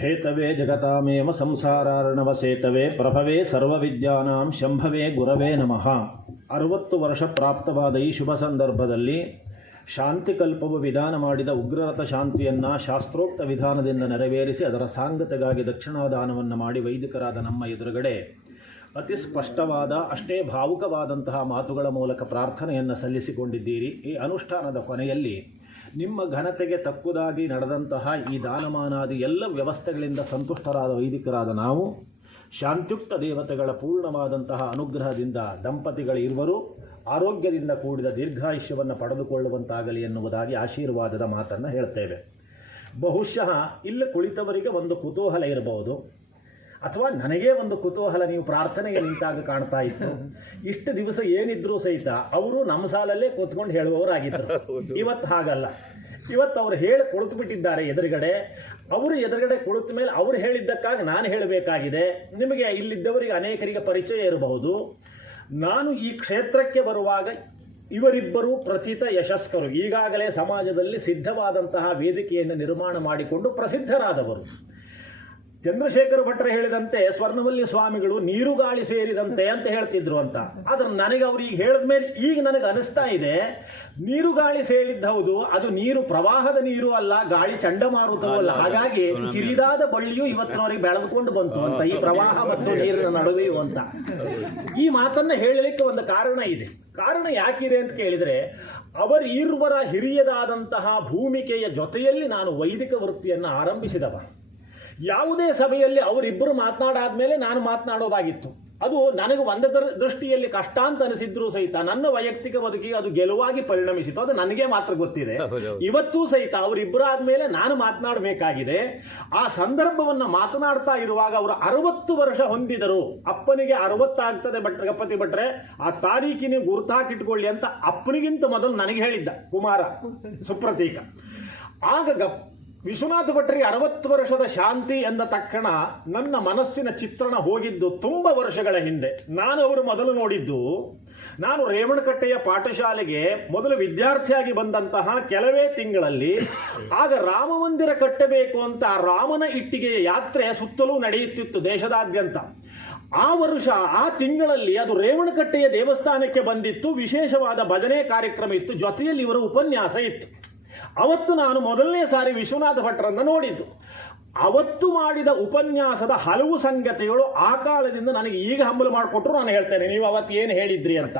ಹೇತವೇ ಜಗತಾಮೇವ ಸಂಸಾರಾರ್ಣವಸೇತವೇ ಪ್ರಭವೇ ಸರ್ವವಿದ್ಯಾನಾಂ ಶಂಭವೇ ಗುರವೇ ನಮಃ. 60 ವರ್ಷ ಪ್ರಾಪ್ತವಾದ ಈ ಶುಭ ಸಂದರ್ಭದಲ್ಲಿ ಶಾಂತಿಕಲ್ಪವು ವಿಧಾನ ಮಾಡಿದ ಉಗ್ರರಥ ಶಾಂತಿಯನ್ನು ಶಾಸ್ತ್ರೋಕ್ತ ವಿಧಾನದಿಂದ ನೆರವೇರಿಸಿ ಅದರ ಸಾಂಗತೆಗಾಗಿ ದಕ್ಷಿಣಾದಾನವನ್ನು ಮಾಡಿ ವೈದಿಕರಾದ ನಮ್ಮ ಎದುರುಗಡೆ ಅತಿ ಸ್ಪಷ್ಟವಾದ ಅಷ್ಟೇ ಭಾವುಕವಾದಂತಹ ಮಾತುಗಳ ಮೂಲಕ ಪ್ರಾರ್ಥನೆಯನ್ನು ಸಲ್ಲಿಸಿಕೊಂಡಿದ್ದೀರಿ. ಈ ಅನುಷ್ಠಾನದ ಕೊನೆಯಲ್ಲಿ ನಿಮ್ಮ ಘನತೆಗೆ ತಕ್ಕುದಾಗಿ ನಡೆದಂತಹ ಈ ದಾನಮಾನಾದಿ ಎಲ್ಲ ವ್ಯವಸ್ಥೆಗಳಿಂದ ಸಂತುಷ್ಟರಾದ ವೈದಿಕರಾದ ನಾವು ಶಾಂತ್ಯುಕ್ತ ದೇವತೆಗಳ ಪೂರ್ಣವಾದಂತಹ ಅನುಗ್ರಹದಿಂದ ದಂಪತಿಗಳಿರುವರು ಆರೋಗ್ಯದಿಂದ ಕೂಡಿದ ದೀರ್ಘಾಯುಷ್ಯವನ್ನು ಪಡೆದುಕೊಳ್ಳುವಂತಾಗಲಿ ಎನ್ನುವುದಾಗಿ ಆಶೀರ್ವಾದದ ಮಾತನ್ನು ಹೇಳ್ತೇವೆ. ಬಹುಶಃ ಇಲ್ಲಿ ಕುಳಿತವರಿಗೆ ಒಂದು ಕುತೂಹಲ ಇರಬಹುದು, ಅಥವಾ ನನಗೇ ಒಂದು ಕುತೂಹಲ ನೀವು ಪ್ರಾರ್ಥನೆಗೆ ನಿಂತಾಗ ಕಾಣ್ತಾ ಇತ್ತು. ಇಷ್ಟು ದಿವಸ ಏನಿದ್ರೂ ಸಹಿತ ಅವರು ನಮ್ಮ ಸಾಲಲ್ಲೇ ಕೂತ್ಕೊಂಡು ಹೇಳುವವರಾಗಿದ್ದರು. ಇವತ್ತು ಹಾಗಲ್ಲ. ಇವತ್ತು ಅವರು ಹೇಳಿ ಕುಳಿತು ಬಿಟ್ಟಿದ್ದಾರೆ ಎದುರುಗಡೆ. ಅವರು ಎದುರುಗಡೆ ಕುಳಿತ ಮೇಲೆ ಅವರು ಹೇಳಿದ್ದಕ್ಕಾಗಿ ನಾನು ಹೇಳಬೇಕಾಗಿದೆ. ನಿಮಗೆ ಇಲ್ಲಿದ್ದವರಿಗೆ ಅನೇಕರಿಗೆ ಪರಿಚಯ ಇರಬಹುದು. ನಾನು ಈ ಕ್ಷೇತ್ರಕ್ಕೆ ಬರುವಾಗ ಇವರಿಬ್ಬರು ಪ್ರಚಿತ ಯಶಸ್ಕರು, ಈಗಾಗಲೇ ಸಮಾಜದಲ್ಲಿ ಸಿದ್ಧವಾದಂತಹ ವೇದಿಕೆಯನ್ನು ನಿರ್ಮಾಣ ಮಾಡಿಕೊಂಡು ಪ್ರಸಿದ್ಧರಾದವರು. ಚಂದ್ರಶೇಖರ ಭಟ್ರು ಹೇಳಿದಂತೆ ಸ್ವರ್ಣವಲ್ಲಿ ಸ್ವಾಮಿಗಳು ನೀರು ಗಾಳಿ ಸೇರಿದಂತೆ ಅಂತ ಹೇಳ್ತಿದ್ರು ಅಂತ. ಆದ್ರೆ ನನಗೆ ಅವ್ರು ಈಗ ಹೇಳಿದ ಮೇಲೆ ಈಗ ನನಗೆ ಅನಿಸ್ತಾ ಇದೆ, ನೀರು ಗಾಳಿ ಸೇರಿದ್ದ ಹೌದು, ಅದು ನೀರು ಪ್ರವಾಹದ ನೀರು ಅಲ್ಲ, ಗಾಳಿ ಚಂಡಮಾರುತವೂ ಅಲ್ಲ. ಹಾಗಾಗಿ ಕಿರಿದಾದ ಬಳ್ಳಿಯು ಇವತ್ತಿನವರಿಗೆ ಬೆಳೆದುಕೊಂಡು ಬಂತು ಅಂತ, ಈ ಪ್ರವಾಹ ಮತ್ತು ನೀರಿನ ನಡುವೆಯೂ ಅಂತ. ಈ ಮಾತನ್ನ ಹೇಳಲಿಕ್ಕೆ ಒಂದು ಕಾರಣ ಇದೆ. ಕಾರಣ ಯಾಕಿದೆ ಅಂತ ಕೇಳಿದರೆ, ಅವರಿರುವರ ಹಿರಿಯದಾದಂತಹ ಭೂಮಿಕೆಯ ಜೊತೆಯಲ್ಲಿ ನಾನು ವೈದಿಕ ವೃತ್ತಿಯನ್ನು ಆರಂಭಿಸಿದವ. ಯಾವುದೇ ಸಭೆಯಲ್ಲಿ ಅವರಿಬ್ಬರು ಮಾತನಾಡಾದ್ಮೇಲೆ ನಾನು ಮಾತನಾಡೋದಾಗಿತ್ತು. ಅದು ನನಗೆ ಒಂದೇ ದೃಷ್ಟಿಯಲ್ಲಿ ಕಷ್ಟ ಅಂತ ಅನಿಸಿದ್ರೂ ಸಹಿತ ನನ್ನ ವೈಯಕ್ತಿಕ ಬದುಕಿಗೆ ಅದು ಗೆಲುವಾಗಿ ಪರಿಣಮಿಸಿತು. ಅದು ನನಗೆ ಮಾತ್ರ ಗೊತ್ತಿದೆ. ಇವತ್ತೂ ಸಹಿತ ಅವರಿಬ್ಬರಾದ್ಮೇಲೆ ನಾನು ಮಾತನಾಡಬೇಕಾಗಿದೆ. ಆ ಸಂದರ್ಭವನ್ನು ಮಾತನಾಡ್ತಾ ಇರುವಾಗ ಅವರು 60 ವರ್ಷ ಹೊಂದಿದರು. ಅಪ್ಪನಿಗೆ 60 ಆಗ್ತದೆ ಗಣಪತಿ ಭಟ್ರೆ, ಆ ತಾರೀಕಿನ ಗುರುತಾಕಿಟ್ಕೊಳ್ಳಿ ಅಂತ ಅಪ್ಪನಿಗಿಂತ ಮೊದಲು ನನಗೆ ಹೇಳಿದ್ದ ಕುಮಾರ ಸುಪ್ರತೀಕ. ಆಗ ವಿಶ್ವನಾಥ ಭಟ್ರಿಗೆ 60 ವರ್ಷದ ಶಾಂತಿ ಎಂದ ತಕ್ಷಣ ನನ್ನ ಮನಸ್ಸಿನ ಚಿತ್ರಣ ಹೋಗಿದ್ದು ತುಂಬ ವರ್ಷಗಳ ಹಿಂದೆ. ನಾನು ಅವರು ಮೊದಲು ನೋಡಿದ್ದು, ನಾನು ರೇವಣಕಟ್ಟೆಯ ಪಾಠಶಾಲೆಗೆ ಮೊದಲು ವಿದ್ಯಾರ್ಥಿಯಾಗಿ ಬಂದಂತಹ ಕೆಲವೇ ತಿಂಗಳಲ್ಲಿ ಆಗ ರಾಮ ಮಂದಿರ ಕಟ್ಟಬೇಕು ಅಂತ ರಾಮನ ಇಟ್ಟಿಗೆಯ ಯಾತ್ರೆ ಸುತ್ತಲೂ ನಡೆಯುತ್ತಿತ್ತು ದೇಶದಾದ್ಯಂತ. ಆ ವರ್ಷ ಆ ತಿಂಗಳಲ್ಲಿ ಅದು ರೇವಣಕಟ್ಟೆಯ ದೇವಸ್ಥಾನಕ್ಕೆ ಬಂದಿತ್ತು. ವಿಶೇಷವಾದ ಭಜನೆ ಕಾರ್ಯಕ್ರಮ ಇತ್ತು, ಜೊತೆಯಲ್ಲಿ ಇವರ ಉಪನ್ಯಾಸ ಇತ್ತು. ಅವತ್ತು ನಾನು ಮೊದಲನೇ ಸಾರಿ ವಿಶ್ವನಾಥ ಭಟ್ರನ್ನು ನೋಡಿದ್ದು. ಅವತ್ತು ಮಾಡಿದ ಉಪನ್ಯಾಸದ ಹಲವು ಸಂಗತಿಗಳು ಆ ಕಾಲದಿಂದ ನನಗೆ ಈಗ ಹಂಬಲು ಮಾಡಿಕೊಟ್ರು. ನಾನು ಹೇಳ್ತೇನೆ, ನೀವು ಅವತ್ತು ಏನು ಹೇಳಿದ್ರಿ ಅಂತ.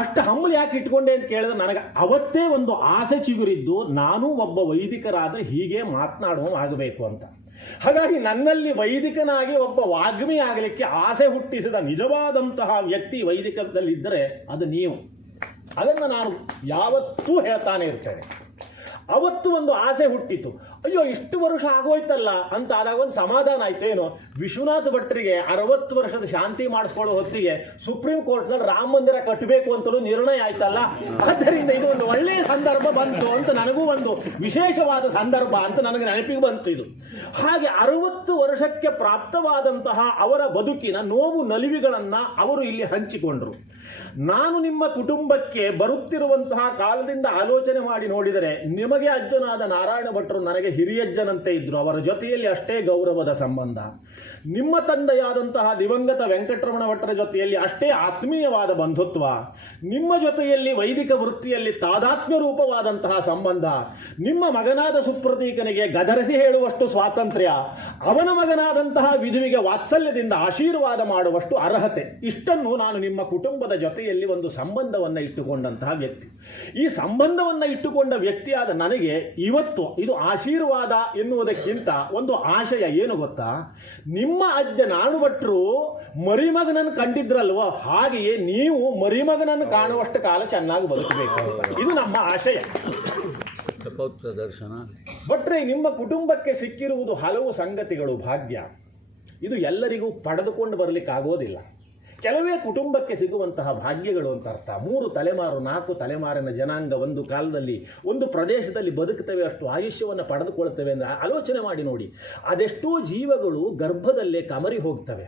ಅಷ್ಟು ಹಂಬಲು ಯಾಕೆ ಇಟ್ಕೊಂಡೆ ಅಂತ ಕೇಳಿದ್ರೆ, ನನಗೆ ಅವತ್ತೇ ಒಂದು ಆಸೆ ಚಿಗುರಿದ್ದು, ನಾನು ಒಬ್ಬ ವೈದಿಕರಾದರೆ ಹೀಗೆ ಮಾತನಾಡುವ ಆಗಬೇಕು ಅಂತ. ಹಾಗಾಗಿ ನನ್ನಲ್ಲಿ ವೈದಿಕನಾಗಿ ಒಬ್ಬ ವಾಗ್ಮಿ ಆಗಲಿಕ್ಕೆ ಆಸೆ ಹುಟ್ಟಿಸಿದ ನಿಜವಾದಂತಹ ವ್ಯಕ್ತಿ ವೈದಿಕದಲ್ಲಿದ್ದರೆ ಅದು ನೀವು. ಅದನ್ನು ನಾನು ಯಾವತ್ತೂ ಹೇಳ್ತಾನೆ ಇರ್ತೇನೆ. ಅವತ್ತು ಒಂದು ಆಸೆ ಹುಟ್ಟಿತು. ಅಯ್ಯೋ, ಇಷ್ಟು ವರ್ಷ ಆಗೋಯ್ತಲ್ಲ ಅಂತ ಆದಾಗ ಒಂದು ಸಮಾಧಾನ ಆಯ್ತು. ಏನೋ ವಿಶ್ವನಾಥ ಭಟ್ರಿಗೆ 60 ವರ್ಷದ ಶಾಂತಿ ಮಾಡಿಸ್ಕೊಳ್ಳೋ ಹೊತ್ತಿಗೆ ಸುಪ್ರೀಂ ಕೋರ್ಟ್ನಲ್ಲಿ ರಾಮ ಮಂದಿರ ಕಟ್ಟಬೇಕು ಅಂತಲೂ ನಿರ್ಣಯ ಆಯ್ತಲ್ಲ. ಆದ್ದರಿಂದ ಇದು ಒಂದು ಒಳ್ಳೆಯ ಸಂದರ್ಭ ಬಂತು ಅಂತ, ನನಗೂ ಒಂದು ವಿಶೇಷವಾದ ಸಂದರ್ಭ ಅಂತ ನನಗೆ ನೆನಪಿಗೆ ಬಂತು ಇದು. ಹಾಗೆ 60 ವರ್ಷಕ್ಕೆ ಪ್ರಾಪ್ತವಾದಂತಹ ಅವರ ಬದುಕಿನ ನೋವು ನಲಿವುಗಳನ್ನು ಅವರು ಇಲ್ಲಿ ಹಂಚಿಕೊಂಡರು. ನಾನು ನಿಮ್ಮ ಕುಟುಂಬಕ್ಕೆ ಬರುತ್ತಿರುವಂತಹ ಕಾಲದಿಂದ ಆಲೋಚನೆ ಮಾಡಿ ನೋಡಿದರೆ, ನಿಮಗೆ ಅಜ್ಜನಾದ ನಾರಾಯಣ ಭಟ್ರು ನನಗೆ ಹಿರಿಯಜ್ಜನಂತೆ ಇದ್ರು. ಅವರ ಜೊತೆಯಲ್ಲಿ ಅಷ್ಟೇ ಗೌರವದ ಸಂಬಂಧ. ನಿಮ್ಮ ತಂದೆಯಾದಂತಹ ದಿವಂಗತ ವೆಂಕಟರಮಣ ಭಟ್ರ ಜೊತೆಯಲ್ಲಿ ಅಷ್ಟೇ ಆತ್ಮೀಯವಾದ ಬಂಧುತ್ವ. ನಿಮ್ಮ ಜೊತೆಯಲ್ಲಿ ವೈದಿಕ ವೃತ್ತಿಯಲ್ಲಿ ತಾದಾತ್ಮ್ಯ ರೂಪವಾದಂತಹ ಸಂಬಂಧ. ನಿಮ್ಮ ಮಗನಾದ ಸುಪ್ರತೀಕನಿಗೆ ಗದರಿಸಿ ಹೇಳುವಷ್ಟು ಸ್ವಾತಂತ್ರ್ಯ, ಅವನ ಮಗನಾದಂತಹ ವಿಧುವಿಗೆ ವಾತ್ಸಲ್ಯದಿಂದ ಆಶೀರ್ವಾದ ಮಾಡುವಷ್ಟು ಅರ್ಹತೆ. ಇಷ್ಟನ್ನು ನಾನು ನಿಮ್ಮ ಕುಟುಂಬದ ಜೊತೆಯಲ್ಲಿ ಒಂದು ಸಂಬಂಧವನ್ನು ಇಟ್ಟುಕೊಂಡಂತಹ ವ್ಯಕ್ತಿ. ಈ ಸಂಬಂಧವನ್ನು ಇಟ್ಟುಕೊಂಡ ವ್ಯಕ್ತಿಯಾದ ನನಗೆ ಇವತ್ತು ಇದು ಆಶೀರ್ವಾದ ಎನ್ನುವುದಕ್ಕಿಂತ ಒಂದು ಆಶಯ ಏನು ಗೊತ್ತಾ? ನಿಮ್ಮ ಅಜ್ಜ ನಾಣು ಭಟ್ರು ಮರಿಮಗನನ್ನು ಕಂಡಿದ್ರಲ್ವ, ಹಾಗೆಯೇ ನೀವು ಮರಿಮಗನನ್ನು ಕಾಣುವಷ್ಟು ಕಾಲ ಚೆನ್ನಾಗಿ ಬದುಕಬೇಕು. ಇದು ನಮ್ಮ ಆಶಯ. ಭಟ್ರೆ, ನಿಮ್ಮ ಕುಟುಂಬಕ್ಕೆ ಸಿಕ್ಕಿರುವುದು ಹಲವು ಸಂಗತಿಗಳು, ಭಾಗ್ಯ. ಇದು ಎಲ್ಲರಿಗೂ ಪಡೆದುಕೊಂಡು ಬರಲಿಕ್ಕೆ ಆಗೋದಿಲ್ಲ. ಕೆಲವೇ ಕುಟುಂಬಕ್ಕೆ ಸಿಗುವಂತಹ ಭಾಗ್ಯಗಳು ಅಂತ ಅರ್ಥ. 3 ತಲೆಮಾರು 4 ತಲೆಮಾರಿನ ಜನಾಂಗ ಒಂದು ಕಾಲದಲ್ಲಿ ಒಂದು ಪ್ರದೇಶದಲ್ಲಿ ಬದುಕುತ್ತವೆ, ಅಷ್ಟು ಆಯುಷ್ಯವನ್ನು ಪಡೆದುಕೊಳ್ತವೆ ಅಂದರೆ ಆಲೋಚನೆ ಮಾಡಿ ನೋಡಿ. ಅದೆಷ್ಟೋ ಜೀವಗಳು ಗರ್ಭದಲ್ಲೇ ಕಮರಿ ಹೋಗ್ತವೆ,